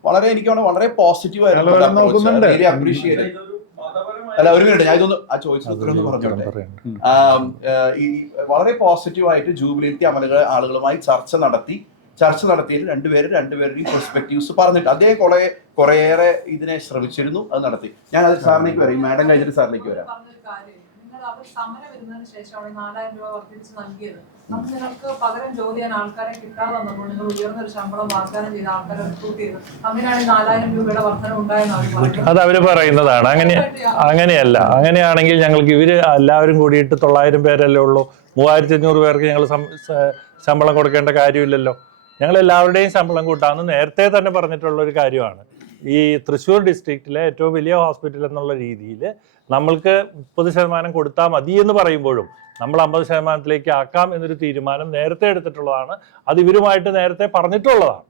വളരെ എനിക്ക് വളരെ പോസിറ്റീവ് ആയിരുന്നു. അപ്രീഷിയേറ്റ്. അല്ല, ഒരു മിനിറ്റ്, ഞാൻ ഇതൊന്ന് ആ ചോദിച്ചൊന്ന് പറഞ്ഞോട്ടെ. ഈ വളരെ പോസിറ്റീവായിട്ട് ജൂബിലിറ്റി ആളുകളുമായി ചർച്ച നടത്തിയിട്ട് രണ്ടുപേരുടെയും പെർസ്പെക്റ്റീവ്സ് പറഞ്ഞിട്ട് അദ്ദേഹം കുറേയേറെ ഇതിനെ ശ്രമിച്ചിരുന്നു. അത് നടത്തി. ഞാൻ അത് സാറിലേക്ക് വരാം, മാഡം കഴിഞ്ഞിട്ട് സാറിലേക്ക് വരാം. സമരം വരുന്നതിന് ശേഷമാണ് 4000 രൂപ വർദ്ധിപ്പിച്ച് നൽകിയത്. അപ്പൊ നിങ്ങൾക്ക് പകരം ജോലി ചെയ്യാൻ ആൾക്കാരെ കിട്ടാതെ വന്നപ്പോൾ നിങ്ങൾ ഉയർന്നൊരു ശമ്പളം വാഗ്ദാനം ചെയ്ത ആൾക്കാരെ റിക്രൂട്ട് ചെയ്തു. അങ്ങനെയാണ് 4000 രൂപയുടെ വർധന ഉണ്ടായെന്ന് അത് അവര് പറയുന്നതാണ്. അങ്ങനെയല്ല. അങ്ങനെയാണെങ്കിൽ ഞങ്ങൾക്ക് ഇവര് എല്ലാവരും കൂടിയിട്ട് 900 പേരല്ലേ ഉള്ളൂ, 3500 പേർക്ക് ഞങ്ങൾ ശമ്പളം കൊടുക്കേണ്ട കാര്യമില്ലല്ലോ. ഞങ്ങൾ എല്ലാവരുടെയും ശമ്പളം കൂട്ടാമെന്ന് നേരത്തെ തന്നെ പറഞ്ഞിട്ടുള്ള ഒരു കാര്യമാണ്. ഈ തൃശ്ശൂർ ഡിസ്ട്രിക്റ്റിലെ ഏറ്റവും വലിയ ഹോസ്പിറ്റൽ എന്നുള്ള രീതിയിൽ നമ്മൾക്ക് 30% കൊടുത്താൽ മതി എന്ന് പറയുമ്പോഴും നമ്മൾ 50%-ലേക്ക് ആക്കാം എന്നൊരു തീരുമാനം നേരത്തെ എടുത്തിട്ടുള്ളതാണ്. അത് ഇവരുമായിട്ട് നേരത്തെ പറഞ്ഞിട്ടുള്ളതാണ്.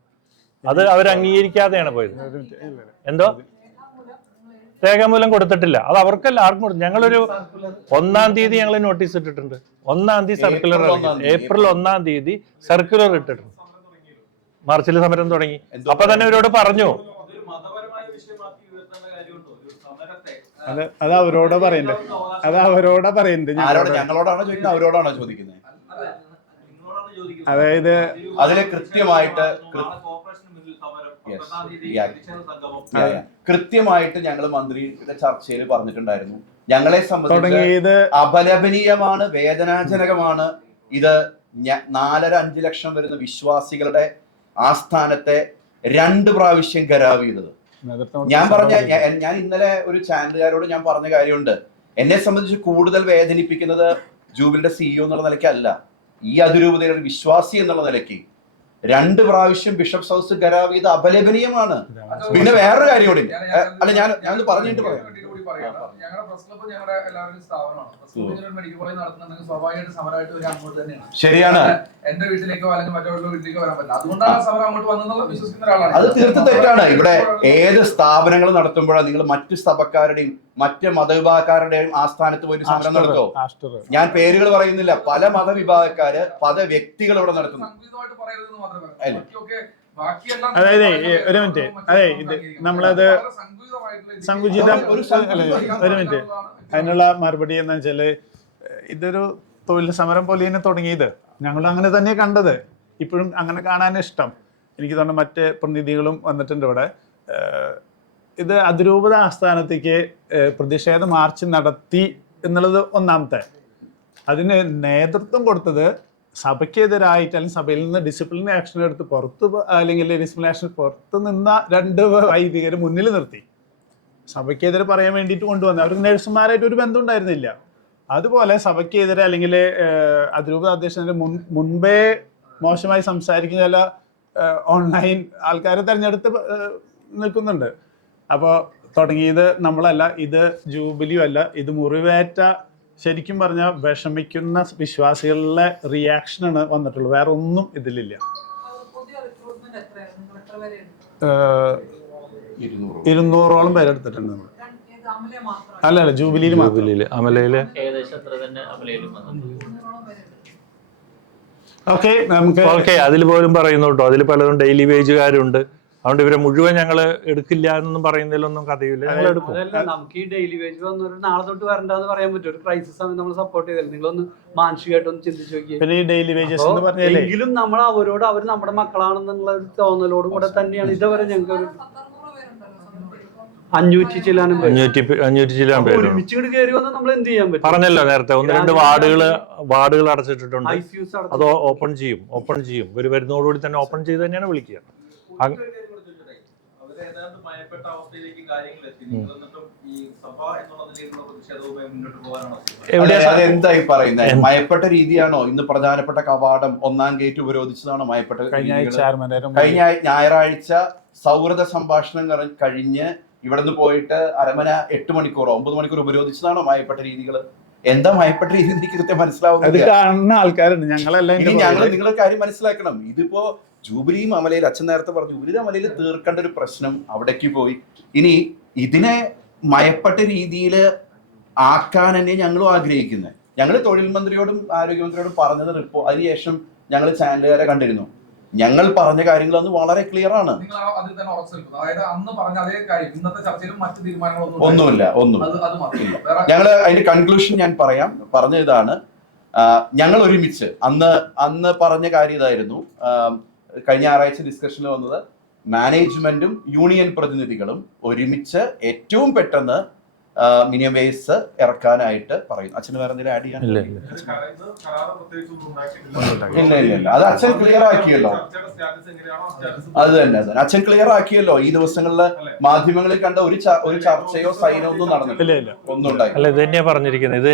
അത് അവർ അംഗീകരിക്കാതെയാണ് പോയത്. എന്തോ രേഖാമൂലം കൊടുത്തിട്ടില്ല. അത് അവർക്കല്ല, ആർക്കും കൊടുത്തു. ഞങ്ങളൊരു 1-ാം തീയതി ഞങ്ങൾ നോട്ടീസ് ഇട്ടിട്ടുണ്ട്. 1-ാം തീയതി സർക്കുലർ ഇറങ്ങി. ഏപ്രിൽ 1-ാം തീയതി സർക്കുലർ ഇട്ടിട്ടുണ്ട്. മാർച്ചിൽ സമരം തുടങ്ങി. അപ്പൊ തന്നെ ഇവരോട് പറഞ്ഞു. അത് അവരോടാ പറയണ്ടേ. ഞങ്ങളോടാണോ ചോദിക്കുന്നത്, അവരോടാണോ ചോദിക്കുന്നത്? അതായത് അതിലെ കൃത്യമായിട്ട് ഞങ്ങൾ മന്ത്രിയുടെ ചർച്ചയിൽ പറഞ്ഞിട്ടുണ്ടായിരുന്നു. ഞങ്ങളെ സംബന്ധിച്ച് അപലപനീയമാണ്, വേദനാജനകമാണ്. ഇത് 4.5 ലക്ഷം വരുന്ന വിശ്വാസികളുടെ ആസ്ഥാനത്തെ 2 പ്രാവശ്യം ഖരാവ് ചെയ്തത്. ഞാൻ ഇന്നലെ ഒരു ചാനലുകാരോട് ഞാൻ പറഞ്ഞ കാര്യമുണ്ട്. എന്നെ സംബന്ധിച്ച് കൂടുതൽ വേദനിപ്പിക്കുന്നത് ജൂബിലിയുടെ CEO എന്നുള്ള നിലയ്ക്കല്ല, ഈ അതിരൂപതയുടെ വിശ്വാസി എന്നുള്ള നിലയ്ക്ക് 2 പ്രാവശ്യം ബിഷപ്സ് ഹൗസ് ഖരാവ് ചെയ്ത് അപലപനീയമാണ്. പിന്നെ വേറൊരു കാര്യം കൂടി, അല്ല, ഞാൻ പറഞ്ഞിട്ട് പറയാം. പറയുകയാണ്. ഞങ്ങളുടെ പ്രസ് ക്ലബ്ബ് ഞങ്ങളുടെ എല്ലാവരുടെയും സ്ഥാപനമാണ്. പ്രസ് ക്ലബ്ബ് ഒരു മെഡിക്കൽ കോളേജ് നടത്തുന്നുണ്ടെങ്കിൽ സ്വാഭാവികമായിട്ട് സമരമായിട്ട് വരിക അങ്ങോട്ട് തന്നെയാണ്. ശരിയാണ്. എന്റെ വീട്ടിലേക്കോ അല്ലെങ്കിൽ മറ്റവരുടെ വീട്ടിലേക്കോ വരാൻ പറ്റില്ല. അതുകൊണ്ടാണ് ആ സമരം അങ്ങോട്ട് വന്നെന്നുള്ള വിശ്വസിക്കുന്ന ഒരാളാണ്. അത് തീർത്തും തെറ്റാണ്. ഇവിടെ ഏത് സ്ഥാപനങ്ങൾ നടത്തുമ്പോഴാണ് നിങ്ങൾ മറ്റു സഭക്കാരുടെയും മറ്റ് മതവിഭാഗക്കാരുടെയും ആസ്ഥാനത്ത് പോയി സമരം നടത്തോ? ഞാൻ പേരുകൾ പറയുന്നില്ല. പല മതവിഭാഗക്കാര് പല വ്യക്തികൾ ഇവിടെ നടത്തുന്നു. സംഗീതമായിട്ട് പറയരുതെന്ന് മാത്രമേ അല്ലേ? അതായത് ഒരു മിനിറ്റ്, അതെ ഇത് നമ്മളത് സങ്കുചിതം ഒരു മിനിറ്റ്, അതിനുള്ള മറുപടി എന്ന് വെച്ചാല് ഇതൊരു തൊഴിൽ സമരം പോലെ തന്നെ തുടങ്ങിയത്. ഞങ്ങൾ അങ്ങനെ തന്നെ കണ്ടത്, ഇപ്പോഴും അങ്ങനെ കാണാൻ ഇഷ്ടം. എനിക്ക് തോന്നുന്നു മറ്റ് പ്രതിനിധികളും വന്നിട്ടുണ്ട് ഇവിടെ. ഇത് അതിരൂപത ആസ്ഥാനത്തേക്ക് പ്രതിഷേധ മാർച്ച് നടത്തി എന്നുള്ളത് ഒന്നാമത്തെ. അതിന് നേതൃത്വം കൊടുത്തത് സഭയ്ക്കെതിരായിട്ട് അല്ലെങ്കിൽ സഭയിൽ നിന്ന് ഡിസിപ്ലിനറി ആക്ഷൻ എടുത്ത് അല്ലെങ്കിൽ ഡിസിപ്ലിനറി ആക്ഷൻ പുറത്ത് നിന്ന 2 വൈദികർ മുന്നിൽ നിർത്തി സഭയ്ക്കെതിരെ പറയാൻ വേണ്ടിയിട്ട് കൊണ്ടുവന്നത്. അവർക്ക് നഴ്സുമാരായിട്ട് ഒരു ബന്ധം ഉണ്ടായിരുന്നില്ല. അതുപോലെ സഭയ്ക്കെതിരെ അല്ലെങ്കിൽ അതിരൂപത അധ്യക്ഷൻ്റെ മുൻപേ മോശമായി സംസാരിക്കുന്ന ചില ഓൺലൈൻ ആൾക്കാരെ തിരഞ്ഞെടുത്ത് നിൽക്കുന്നുണ്ട്. അപ്പോൾ തുടങ്ങിയത് നമ്മളല്ല, ഇത് ജൂബിലിയും അല്ല, ഇത് മുറിവേറ്റ ശരിക്കും പറഞ്ഞാൽ വിഷമിക്കുന്ന വിശ്വാസികളുടെ റിയാക്ഷനാണ് വന്നിട്ടുള്ളത്. വേറെ ഒന്നും ഇതിലില്ല. 200ഓളം പേരെടുത്തിട്ടുണ്ട് നമ്മൾ. അല്ല ജൂബിലിയിൽ അമലയില് ഓക്കെ അതിൽ പോലും പറയുന്നു കേട്ടോ. അതിൽ പലതും ഡെയിലി വേജുകാരുണ്ട്. അതുകൊണ്ട് ഇവരെ മുഴുവൻ ഞങ്ങൾ എടുക്കില്ല എന്നൊന്നും പറയുന്നതിലൊന്നും കഥയില്ല. ഞങ്ങൾ എടുക്കും. നമുക്ക് ഈ ഡെയിലി വേജ് വന്നൊരു നാളെ തൊട്ട് വരണ്ടെന്ന് പറയാൻ പറ്റും. ഒരു ക്രൈസിസ് സമയം നമ്മൾ സപ്പോർട്ട് ചെയ്തില്ല. നിങ്ങളൊന്ന് മാനസികമായിട്ടൊന്ന് ചിന്തിച്ചു നോക്കിയാൽ പിന്നെ ഈ ഡെയിലി വേജസ് എന്ന് പറഞ്ഞാൽ എങ്കിലും നമ്മൾ അവരോട് അവർ നമ്മുടെ മക്കളാണെന്നുള്ള ഒരു തോന്നലോടും കൂടെ തന്നെയാണ് ഇതുവരെ ഞങ്ങൾക്ക് ഒരു 500 ചില്ലാനും ഒരുമിച്ച് കയറി വന്നാൽ നമ്മൾ എന്ത് ചെയ്യാൻ പറ്റും? പറഞ്ഞല്ലോ നേരത്തെ 1-2 വാർഡുകൾ അടച്ചിട്ടിട്ടുണ്ട്. അത് ഓപ്പൺ ചെയ്യും. ഒരു വരുന്നതോടുകൂടി തന്നെ ഓപ്പൺ ചെയ്ത് തന്നെയാണ് വിളിക്കുക. ഭയപ്പെട്ട അവസ്ഥയിലേക്ക് കാര്യങ്ങൾ എത്തി. നിങ്ങൾ എന്നിട്ടും ഈ സഭ എന്നുള്ളതിലേക്കുള്ള പ്രതിഷേധവുമായി മുന്നോട്ട് പോകാനാണോ? എന്തായി പറയുന്നത്? മയപ്പെട്ട രീതിയാണോ? ഇന്ന് പ്രധാനപ്പെട്ട കവാടം 1-ാം ഗേറ്റ് ഉപരോധിച്ചതാണോ മയപ്പെട്ട? കഴിഞ്ഞ ഞായറാഴ്ച സൗഹൃദ സംഭാഷണം കഴിഞ്ഞ് ഇവിടെ നിന്ന് പോയിട്ട് അരമന 8 മണിക്കൂറോ 9 മണിക്കൂർ ഉപരോധിച്ചതാണോ മയപ്പെട്ട രീതികൾ? എന്താ മയപ്പെട്ട രീതി എനിക്ക് കൃത്യം മനസ്സിലാവുന്ന ആൾക്കാരുണ്ട്. ഞങ്ങൾ നിങ്ങളൊരു കാര്യം മനസ്സിലാക്കണം. ഇതിപ്പോ ജൂബിലിയും അമലയിൽ അച്ഛൻ നേരത്തെ പറഞ്ഞു, ജൂബിലി അമലയിൽ തീർക്കേണ്ട ഒരു പ്രശ്നം അവിടേക്ക് പോയി. ഇനി ഇതിനെ മയപ്പെട്ട രീതിയിൽ ആക്കാൻ തന്നെ ഞങ്ങളും ആഗ്രഹിക്കുന്നത്. ഞങ്ങൾ തൊഴിൽ മന്ത്രിയോടും ആരോഗ്യമന്ത്രിയോടും പറഞ്ഞത് അതിനുശേഷം ഞങ്ങൾ ചാനലുകാരെ കണ്ടിരുന്നു. ഞങ്ങൾ പറഞ്ഞ കാര്യങ്ങളൊന്നും വളരെ ക്ലിയർ ആണ്. ഞങ്ങൾ അതിന്റെ കൺക്ലൂഷൻ ഞാൻ പറയാം. പറഞ്ഞ ഇതാണ്, ഞങ്ങൾ ഒരുമിച്ച് അന്ന് പറഞ്ഞ കാര്യം ഇതായിരുന്നു. കഴിഞ്ഞ ഞായറാഴ്ച ഡിസ്കഷനിൽ വന്നത് മാനേജ്മെന്റും യൂണിയൻ പ്രതിനിധികളും ഒരുമിച്ച് ഏറ്റവും പെട്ടെന്ന് മിനിമം വേസ് ഇറക്കാനായിട്ട് പറയും. അച്ഛന് വേറെ എന്തെങ്കിലും ആഡ് ചെയ്യാൻ? ഇല്ല. അത് അച്ഛൻ ക്ലിയർ ആക്കിയല്ലോ. അത് തന്നെ അച്ഛൻ ക്ലിയർ ആക്കിയല്ലോ. ഈ ദിവസങ്ങളിൽ മാധ്യമങ്ങളിൽ കണ്ട ഒരു ചർച്ചയോ സൈനോ ഒന്നും നടന്നിട്ടില്ല. ഒന്നും ഉണ്ടായില്ല. ഇത്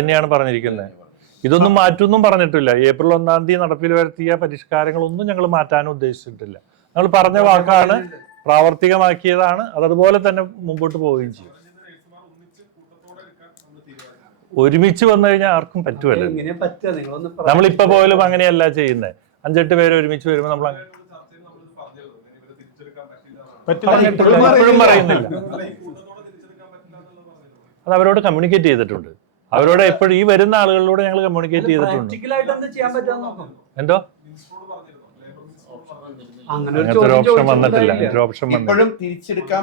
തന്നെയാണ് പറഞ്ഞിരിക്കുന്നത്. ഇതൊന്നും മാറ്റൊന്നും പറഞ്ഞിട്ടില്ല. ഏപ്രിൽ 1-ാം തീയതി നടപ്പിൽ വരുത്തിയ പരിഷ്കാരങ്ങളൊന്നും ഞങ്ങൾ മാറ്റാനും ഉദ്ദേശിച്ചിട്ടില്ല. ഞങ്ങൾ പറഞ്ഞ വാക്കാണ്, പ്രാവർത്തികമാക്കിയതാണ്. അതുപോലെ തന്നെ മുമ്പോട്ട് പോവുകയും ചെയ്യും. ഒരുമിച്ച് വന്നു കഴിഞ്ഞാൽ ആർക്കും പറ്റുമല്ലോ. നമ്മളിപ്പോ പോലും അങ്ങനെയല്ല ചെയ്യുന്നത്. 5-8 പേര് ഒരുമിച്ച് വരുമ്പോൾ നമ്മൾ എപ്പോഴും പറയുന്നില്ല. അത് അവരോട് കമ്മ്യൂണിക്കേറ്റ് ചെയ്തിട്ടുണ്ട്. അവരോട് എപ്പോഴും ഈ വരുന്ന ആളുകളിലൂടെ ഞങ്ങൾ കമ്മ്യൂണിക്കേറ്റ് ചെയ്തിട്ടുണ്ട്. എന്തോ അങ്ങനത്തെ ഒരു ഓപ്ഷൻ വന്നിട്ടില്ല. ഇപ്പോഴും തിരിച്ചെടുക്കാൻ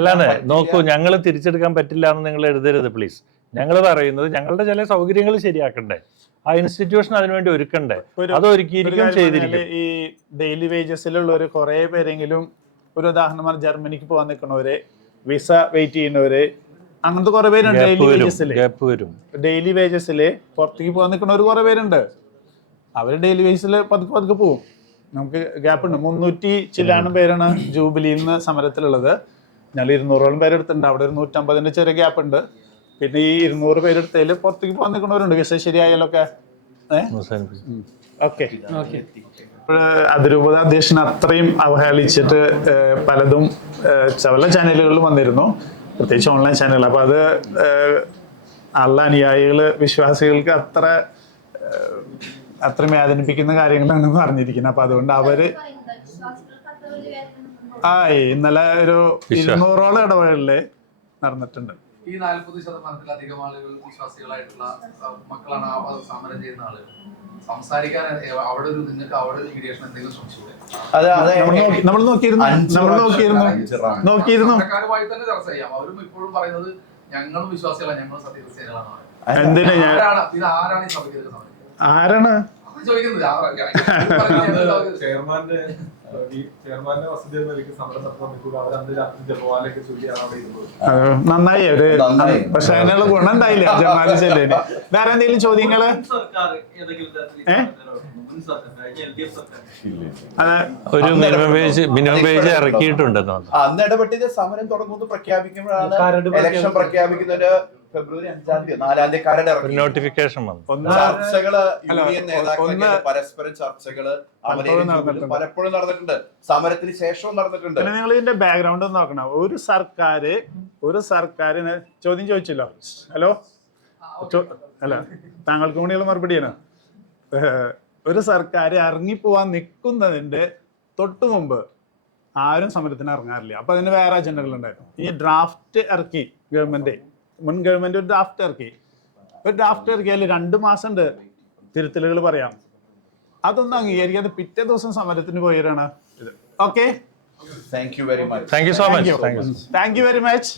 അല്ലാതെ നോക്കൂ, ഞങ്ങൾ തിരിച്ചെടുക്കാൻ പറ്റില്ല എന്ന് നിങ്ങൾ എഴുതരുത് പ്ലീസ്. ഞങ്ങൾ പറയുന്നത് ഞങ്ങളുടെ ചില സൗകര്യങ്ങൾ ശരിയാക്കണ്ടേ, ആ ഇൻസ്റ്റിറ്റ്യൂഷൻ അതിനുവേണ്ടി ഒരുക്കണ്ടേ, അത് ഒരുക്കിയിരിക്കും, ചെയ്തിരിക്കും. ഈ ഡെയിലി വേജസിലുള്ളവര് കുറെ പേരെങ്കിലും, ഒരു ഉദാഹരണം ജർമ്മനിക്ക് പോകാൻ നിൽക്കുന്നവര്, വിസ വെയിറ്റ് ചെയ്യുന്നവര്, അങ്ങനത്തെ കുറെ പേരുണ്ട്. ഡെയിലി വേജസില് പുറത്തേക്ക് പോകാൻ നിൽക്കുന്നവർ കുറെ പേരുണ്ട്. അവര് ഡെയിലി വേജസിൽ പതുക്കെ പോകും. നമുക്ക് ഗ്യാപ്പ് ഉണ്ട്. 300 ചില്ലാനും പേരാണ് ജൂബിലിയിൽ നിന്ന് സമരത്തിലുള്ളത്. ഞങ്ങൾ 200ഓളം പേരെടുത്തിട്ടുണ്ട്. അവിടെ ഒരു 150ന്റെ ചെറിയ ഗ്യാപ്പ് ഉണ്ട്. പിന്നെ ഈ 200 പേരെടുത്തതിൽ പുറത്തേക്ക് പോകാൻ നിൽക്കുന്നവരുണ്ട്. വിസ ശരിയായാലൊക്കെ. ഓക്കെ. അതിരൂപത അധ്യക്ഷൻ അത്രയും അവഹേളിച്ചിട്ട് പലതും പല ചാനലുകളിലും വന്നിരുന്നു. പ്രത്യേകിച്ച് ഓൺലൈൻ ചാനലുകൾ. അപ്പോൾ അത് ഉള്ള അനുയായികൾ വിശ്വാസികൾക്ക് അത്ര വേദനിപ്പിക്കുന്ന കാര്യങ്ങളാണെന്ന് പറഞ്ഞിരിക്കുന്നത്. അപ്പോൾ അതുകൊണ്ട് അവര് ഇന്നലെ ഒരു 200ഓളം ഇടവേളകളില് നടന്നിട്ടുണ്ട്. ഈ 40% ആളുകൾ വിശ്വാസികളായിട്ടുള്ള മക്കളാണ് ആ സമരം ചെയ്യുന്ന ആളുകൾ. സംസാരിക്കാൻ അവിടെ ഒരു നിങ്ങൾക്ക് അവിടെ ഒരു മീഡിയേഷൻ എന്തെങ്കിലും ശ്രമിച്ചൂടെ? നമ്മൾ നോക്കിയിരുന്നു. സർക്കാരുമായി തന്നെ ചർച്ച ചെയ്യാം. അവരും ഇപ്പോഴും പറയുന്നത് ഞങ്ങളും വിശ്വാസികളാണ്, ഞങ്ങളും സത്യക്രിസ്ത്യാനികളാണ്. എന്തിനാ ഇത് ആരാണ് ഈ സഭയ്ക്ക് സമരം? ആരാണ് ചോദിക്കുന്നത്? ചെയർമാന്റെ വസതി സമരം നടത്താൻ അവർ അന്ന് രാത്രി ജപമാലയൊക്കെ ചൊല്ലിയാണ് അവിടെ ഇരുന്നത്. നന്നായി അവര്. പക്ഷെ അതിനുള്ള ഗുണം ഉണ്ടായില്ല ജമാല് ചെല്ലിന്. വേറെ എന്തെങ്കിലും ചോദ്യങ്ങള്? ഒരു മിനിമം വേജ് ഇറക്കിയിട്ടുണ്ടെന്ന് തോന്നുന്നു. അന്ന് ഇടപെട്ടിട്ട് സമരം തുടങ്ങുമെന്ന് പ്രഖ്യാപിക്കുമ്പോഴാണ് ഇലക്ഷൻ പ്രഖ്യാപിക്കുന്നതിന് ഫെബ്രുവരി 5-ാം തീയതി 4-ാം തീയതി കരട് ഇറക്കി. നോട്ടിഫിക്കേഷൻ വന്നു. ചർച്ചകള് യൂണിയൻ നേതാക്കളെ പരസ്പരം ചർച്ചകള് പലപ്പോഴും നടന്നിട്ടുണ്ട്. സമരത്തിന് ശേഷവും നടന്നിട്ടുണ്ട്. നിങ്ങൾ ഇതിന്റെ ബാക്ക്ഗ്രൗണ്ട് ഒന്ന് നോക്കണം. ഒരു സർക്കാരിന് ചോദ്യം ചോദിച്ചല്ലോ. ഹലോ അല്ല, താങ്കൾക്ക് കൂടിയുള്ള മറുപടിയാണ്. ഒരു സർക്കാർ ഇറങ്ങിപ്പോവാൻ നിൽക്കുന്നതിന്റെ തൊട്ടു മുമ്പ് ആരും സമരത്തിന് ഇറങ്ങാറില്ല. അപ്പൊ അതിന് വേറെ അജണ്ടകളുണ്ടായിരുന്നു. ഈ ഡ്രാഫ്റ്റ് ഇറക്കി മുൻ ഗവൺമെന്റ് ഒരു ഡ്രാഫ്റ്റ് ഇറക്കിയാൽ 2 മാസം ഉണ്ട് തിരുത്തലുകൾ പറയാം. അതൊന്നും അംഗീകരിക്കാതെ പിറ്റേ ദിവസം സമരത്തിന് പോയവരാണ് ഇത്. Okay, thank you very much. Thank you so much. Thank you very much.